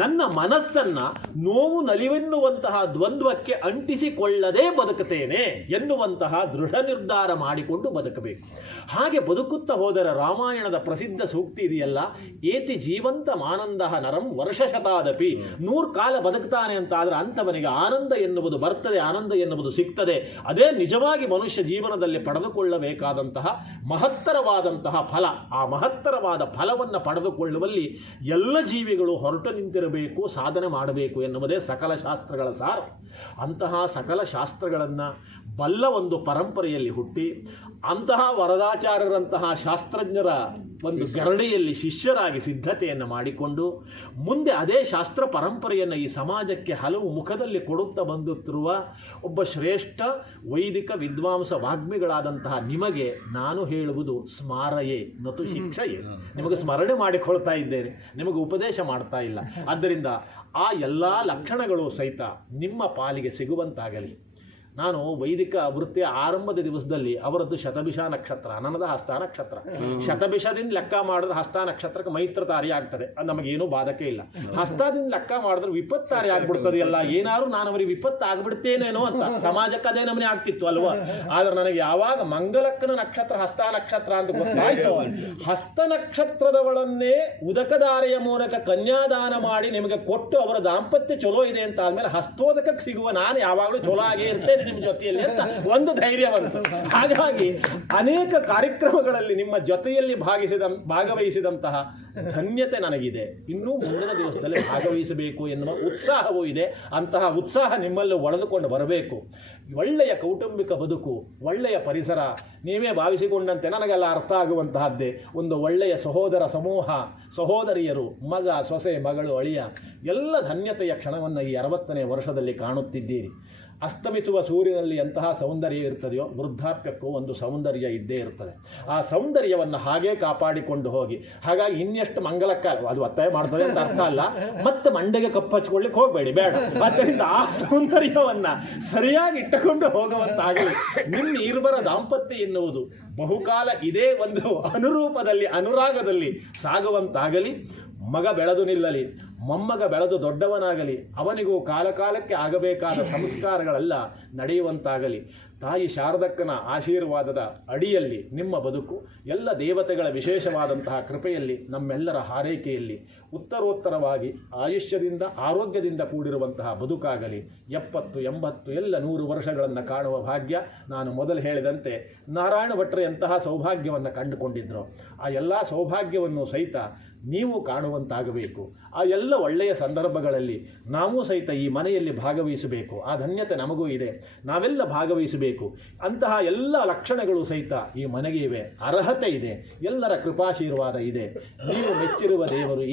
ನನ್ನ ಮನಸ್ಸನ್ನು ನೋವು ನಲಿವೆನ್ನುವಂತಹ ದ್ವಂದ್ವಕ್ಕೆ ಅಂಟಿಸಿಕೊಳ್ಳದೆ ಬದುಕುತ್ತೇನೆ ಎನ್ನುವಂತಹ ದೃಢ ನಿರ್ಧಾರ ಮಾಡಿಕೊಂಡು ಬದುಕಬೇಕು. ಹಾಗೆ ಬದುಕುತ್ತಾ ಹೋದರೆ ರಾಮಾಯಣದ ಪ್ರಸಿದ್ಧ ಸೂಕ್ತಿ ಇದೆಯಲ್ಲ, ಏತಿ ಜೀವಂತ ಆನಂದ ನರಂ ವರ್ಷಶತಾದಪಿ, 100 ಕಾಲ ಬದುಕ್ತಾನೆ ಅಂತ ಆದರೆ ಅಂಥವನಿಗೆ ಆನಂದ ಎನ್ನುವುದು ಬರ್ತದೆ, ಆನಂದ ಎನ್ನುವುದು ಸಿಗ್ತದೆ. ಅದೇ ನಿಜವಾಗಿ ಮನುಷ್ಯ ಜೀವನದಲ್ಲಿ ಪಡೆದುಕೊಳ್ಳಬೇಕಾದಂತಹ ಮಹತ್ತರವಾದಂತಹ ಫಲ. ಆ ಮಹತ್ತರವಾದ ಫಲವನ್ನು ಪಡೆದುಕೊಳ್ಳುವಲ್ಲಿ ಎಲ್ಲ ಜೀವಿಗಳು ಹೊರಟು ನಿಂತಿರಬೇಕು, ಸಾಧನೆ ಮಾಡಬೇಕು ಎನ್ನುವುದೇ ಸಕಲ ಶಾಸ್ತ್ರಗಳ ಸಾರ. ಅಂತಹ ಸಕಲ ಶಾಸ್ತ್ರಗಳನ್ನು ಬಲ್ಲ ಒಂದು ಪರಂಪರೆಯಲ್ಲಿ ಹುಟ್ಟಿ ಅಂತಹ ವರದಾಚಾರ್ಯರಂತಹ ಶಾಸ್ತ್ರಜ್ಞರ ಒಂದು ಗರಡಿಯಲ್ಲಿ ಶಿಷ್ಯರಾಗಿ ಸಿದ್ಧತೆಯನ್ನು ಮಾಡಿಕೊಂಡು ಮುಂದೆ ಅದೇ ಶಾಸ್ತ್ರ ಪರಂಪರೆಯನ್ನು ಈ ಸಮಾಜಕ್ಕೆ ಹಲವು ಮುಖದಲ್ಲಿ ಕೊಡುತ್ತಾ ಬಂದುತ್ತಿರುವ ಒಬ್ಬ ಶ್ರೇಷ್ಠ ವೈದಿಕ ವಿದ್ವಾಂಸ ವಾಗ್ಮಿಗಳಾದಂತಹ ನಿಮಗೆ ನಾನು ಹೇಳುವುದು ಸ್ಮಾರಯೇ ನತು ಶಿಕ್ಷಯೇ. ನಿಮಗೆ ಸ್ಮರಣೆ ಮಾಡಿಕೊಳ್ತಾ ಇದ್ದೇನೆ, ನಿಮಗೆ ಉಪದೇಶ ಮಾಡ್ತಾ ಇಲ್ಲ. ಆದ್ದರಿಂದ ಆ ಎಲ್ಲ ಲಕ್ಷಣಗಳು ಸಹಿತ ನಿಮ್ಮ ಪಾಲಿಗೆ ಸಿಗುವಂತಾಗಲಿ. ನಾನು ವೈದಿಕ ವೃತ್ತಿಯ ಆರಂಭದ ದಿವಸದಲ್ಲಿ ಅವರದ್ದು ಶತಭಿಷ ನಕ್ಷತ್ರ, ನನ್ನದ ಹಸ್ತ ನಕ್ಷತ್ರ. ಶತಭಿಷದಿಂದ ಲೆಕ್ಕ ಮಾಡಿದ್ರೆ ಹಸ್ತ ನಕ್ಷತ್ರಕ್ಕೆ ಮೈತ್ರತಾರಿ ಆಗ್ತದೆ, ಅದು ನಮಗೇನೂ ಬಾಧಕೆ ಇಲ್ಲ. ಹಸ್ತದಿಂದ ಲೆಕ್ಕ ಮಾಡಿದ್ರೆ ವಿಪತ್ತಾರಿ ಆಗ್ಬಿಡ್ತದೆ. ಎಲ್ಲ ಏನಾದ್ರು ನಾನು ಅವರಿಗೆ ವಿಪತ್ತು ಆಗ್ಬಿಡ್ತೇನೇನೋ ಅಂತ ಸಮಾಜಕ್ಕೆ ಅದೇ ನಮನೆ ಆಗ್ತಿತ್ತು ಅಲ್ವಾ. ಆದ್ರೆ ನನಗೆ ಯಾವಾಗ ಮಂಗಲಕ್ಕನ ನಕ್ಷತ್ರ ಹಸ್ತ ನಕ್ಷತ್ರ ಅಂತ ಗೊತ್ತಾಯ್ತು, ಹಸ್ತ ನಕ್ಷತ್ರದವಳನ್ನೇ ಉದಕಧಾರೆಯ ಮೂಲಕ ಕನ್ಯಾದಾನ ಮಾಡಿ ನಿಮಗೆ ಕೊಟ್ಟು ಅವರ ದಾಂಪತ್ಯ ಚಲೋ ಇದೆ ಅಂತ ಆದ್ಮೇಲೆ ಹಸ್ತೋದಕಕ್ಕೆ ಸಿಗುವ ನಾನು ಯಾವಾಗಲೂ ಚಲೋ ಆಗೇ ಇರ್ತೇನೆ ನಿಮ್ಮ ಜೊತೆಯಲ್ಲಿ ಅಂತ ಒಂದು ಧೈರ್ಯ ಬಂತು. ಹಾಗಾಗಿ ಅನೇಕ ಕಾರ್ಯಕ್ರಮಗಳಲ್ಲಿ ನಿಮ್ಮ ಜೊತೆಯಲ್ಲಿ ಭಾಗವಹಿಸಿದಂತಹ ಧನ್ಯತೆ ನನಗಿದೆ. ಇನ್ನೂ ಮುಂದಿನ ದಿವಸದಲ್ಲಿ ಭಾಗವಹಿಸಬೇಕು ಎನ್ನುವ ಉತ್ಸಾಹವೂ ಇದೆ. ಅಂತಹ ಉತ್ಸಾಹ ನಿಮ್ಮಲ್ಲಿ ಒಳೆದುಕೊಂಡು ಬರಬೇಕು. ಒಳ್ಳೆಯ ಕೌಟುಂಬಿಕ ಬದುಕು, ಒಳ್ಳೆಯ ಪರಿಸರ, ನೀವೇ ಭಾವಿಸಿಕೊಂಡಂತೆ ನನಗೆಲ್ಲ ಅರ್ಥ ಆಗುವಂತಹದ್ದೇ ಒಂದು ಒಳ್ಳೆಯ ಸಹೋದರ ಸಮೂಹ, ಸಹೋದರಿಯರು, ಮಗ, ಸೊಸೆ, ಮಗಳು, ಅಳಿಯ, ಎಲ್ಲ ಧನ್ಯತೆಯ ಕ್ಷಣವನ್ನು ಈ 60ನೇ ವರ್ಷದಲ್ಲಿ ಕಾಣುತ್ತಿದ್ದೀರಿ. ಅಸ್ತಮಿಸುವ ಸೂರ್ಯನಲ್ಲಿ ಎಂತಹ ಸೌಂದರ್ಯ ಇರ್ತದೆಯೋ ವೃದ್ಧಾಪ್ಯಕ್ಕೂ ಒಂದು ಸೌಂದರ್ಯ ಇದ್ದೇ ಇರ್ತದೆ. ಆ ಸೌಂದರ್ಯವನ್ನು ಹಾಗೇ ಕಾಪಾಡಿಕೊಂಡು ಹೋಗಿ. ಹಾಗಾಗಿ ಇನ್ನೆಷ್ಟು ಮಂಗಲಕಾಲ ಅದು ಒತ್ತಾಯ ಮಾಡ್ತದೆ ಅಂತ ಅರ್ಥ ಅಲ್ಲ, ಮತ್ತೆ ಮಂಡೆಗೆ ಕಪ್ಪು ಹಚ್ಕೊಳ್ಳಿಕ್ಕೆ ಹೋಗಬೇಡಿ, ಬೇಡ. ಆದ್ದರಿಂದ ಆ ಸೌಂದರ್ಯವನ್ನ ಸರಿಯಾಗಿ ಇಟ್ಟುಕೊಂಡು ಹೋಗುವಂತಾಗಲಿ. ನಿಮ್ಮ ಇರುಬರ ದಾಂಪತ್ಯ ಎನ್ನುವುದು ಬಹುಕಾಲ ಇದೇ ಒಂದು ಅನುರೂಪದಲ್ಲಿ ಅನುರಾಗದಲ್ಲಿ ಸಾಗುವಂತಾಗಲಿ. ಮಗ ಬೆಳೆದು ನಿಲ್ಲಲಿ, ಮೊಮ್ಮಗ ಬೆಳೆದು ದೊಡ್ಡವನಾಗಲಿ, ಅವನಿಗೂ ಕಾಲಕಾಲಕ್ಕೆ ಆಗಬೇಕಾದ ಸಂಸ್ಕಾರಗಳೆಲ್ಲ ನಡೆಯುವಂತಾಗಲಿ. ತಾಯಿ ಶಾರದಕ್ಕನ ಆಶೀರ್ವಾದದ ಅಡಿಯಲ್ಲಿ ನಿಮ್ಮ ಬದುಕು ಎಲ್ಲ ದೇವತೆಗಳ ವಿಶೇಷವಾದಂತಹ ಕೃಪೆಯಲ್ಲಿ ನಮ್ಮೆಲ್ಲರ ಹಾರೈಕೆಯಲ್ಲಿ ಉತ್ತರೋತ್ತರವಾಗಿ ಆಯುಷ್ಯದಿಂದ ಆರೋಗ್ಯದಿಂದ ಕೂಡಿರುವಂತಹ ಬದುಕಾಗಲಿ. 70, 80 ಎಲ್ಲ 100 ವರ್ಷಗಳನ್ನು ಕಾಣುವ ಭಾಗ್ಯ. ನಾನು ಮೊದಲು ಹೇಳಿದಂತೆ ನಾರಾಯಣ ಭಟ್ರು ಎಂತಹ ಸೌಭಾಗ್ಯವನ್ನು ಕಂಡುಕೊಂಡಿದ್ರು, ಆ ಎಲ್ಲ ಸೌಭಾಗ್ಯವನ್ನು ಸಹಿತ ನೀವು ಕಾಣುವಂತಾಗಬೇಕು. ಆ ಎಲ್ಲ ಒಳ್ಳೆಯ ಸಂದರ್ಭಗಳಲ್ಲಿ ನಾವು ಸಹಿತ ಈ ಮನೆಯಲ್ಲಿ ಭಾಗವಹಿಸಬೇಕು. ಆ ಧನ್ಯತೆ ನಮಗೂ ಇದೆ, ನಾವೆಲ್ಲ ಭಾಗವಹಿಸಬೇಕು. ಅಂತಹ ಎಲ್ಲ ಲಕ್ಷಣಗಳು ಸಹಿತ ಈ ಮನೆಗೆ ಇವೆ, ಅರ್ಹತೆ ಇದೆ, ಎಲ್ಲರ ಕೃಪಾಶೀರ್ವಾದ ಇದೆ. ನೀವು ಮೆಚ್ಚಿರುವ ದೇವರು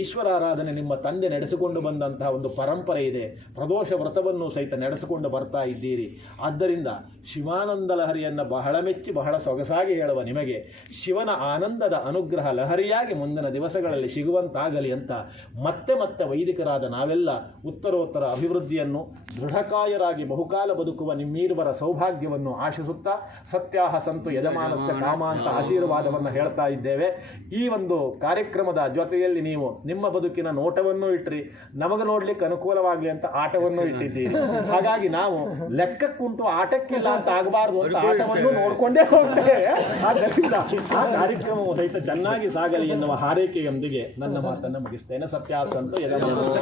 ಈಶ್ವರಾರಾಧನೆ ನಿಮ್ಮ ತಂದೆ ನಡೆಸಿಕೊಂಡು ಬಂದಂತಹ ಒಂದು ಪರಂಪರೆ ಇದೆ. ಪ್ರದೋಷ ವ್ರತವನ್ನು ಸಹಿತ ನಡೆಸಿಕೊಂಡು ಬರ್ತಾ ಇದ್ದೀರಿ. ಆದ್ದರಿಂದ ಶಿವಾನಂದ ಲಹರಿಯನ್ನು ಬಹಳ ಮೆಚ್ಚಿ ಬಹಳ ಸೊಗಸಾಗಿ ಹೇಳುವ ನಿಮಗೆ ಶಿವನ ಆನಂದದ ಅನುಗ್ರಹ ಲಹರಿಯಾಗಿ ಮುಂದಿನ ದಿವಸಗಳಲ್ಲಿ ಸಿಗುವಂತಾಗಲಿ ಅಂತ ಮತ್ತೆ ಮತ್ತೆ ವೈದಿಕರಾದ ನಾವೆಲ್ಲ ಉತ್ತರೋತ್ತರ ಅಭಿವೃದ್ಧಿಯನ್ನು ದೃಢಕಾಯರಾಗಿ ಬಹುಕಾಲ ಬದುಕುವ ನಿಮ್ಮೀರ್ವರ ಸೌಭಾಗ್ಯವನ್ನು ಆಶಿಸುತ್ತಾ ಸತ್ಯಾಹ ಸಂತು ಯಜಮಾನಸ್ಯ ಕಾಮ ಅಂತ ಆಶೀರ್ವಾದವನ್ನು ಹೇಳ್ತಾ ಇದ್ದೇವೆ. ಈ ಒಂದು ಕಾರ್ಯಕ್ರಮದ ಜೊತೆಯಲ್ಲಿ ನೀವು ನಿಮ್ಮ ಬದುಕಿನ ನೋಟವನ್ನು ಇಟ್ರಿ, ನಮಗೆ ನೋಡ್ಲಿಕ್ಕೆ ಅನುಕೂಲವಾಗಲಿ ಅಂತ ಆಟವನ್ನು ಇಟ್ಟಿದ್ದೀರಿ. ಹಾಗಾಗಿ ನಾವು ಲೆಕ್ಕಕ್ಕುಂಟು ಆಟಕ್ಕಿಲ್ಲ ಅಂತ ಆಗಬಾರ್ದು ಅಂತ ಆಟವನ್ನು ನೋಡ್ಕೊಂಡೇ ಹೋಗ್ತೇವೆ. ಆದ್ದರಿಂದ ಆ ಕಾರ್ಯಕ್ರಮವು ಸಹಿತ ಚೆನ್ನಾಗಿ ಸಾಗಲಿ ಎನ್ನುವ ಹಾರೈಕೆಯೊಂದಿಗೆ ನನ್ನ ಮಾತನ್ನು ಮುಗಿಸ್ತೇನೆ. ಸತ್ಯಾಸಂತು ಯಜಮಾನ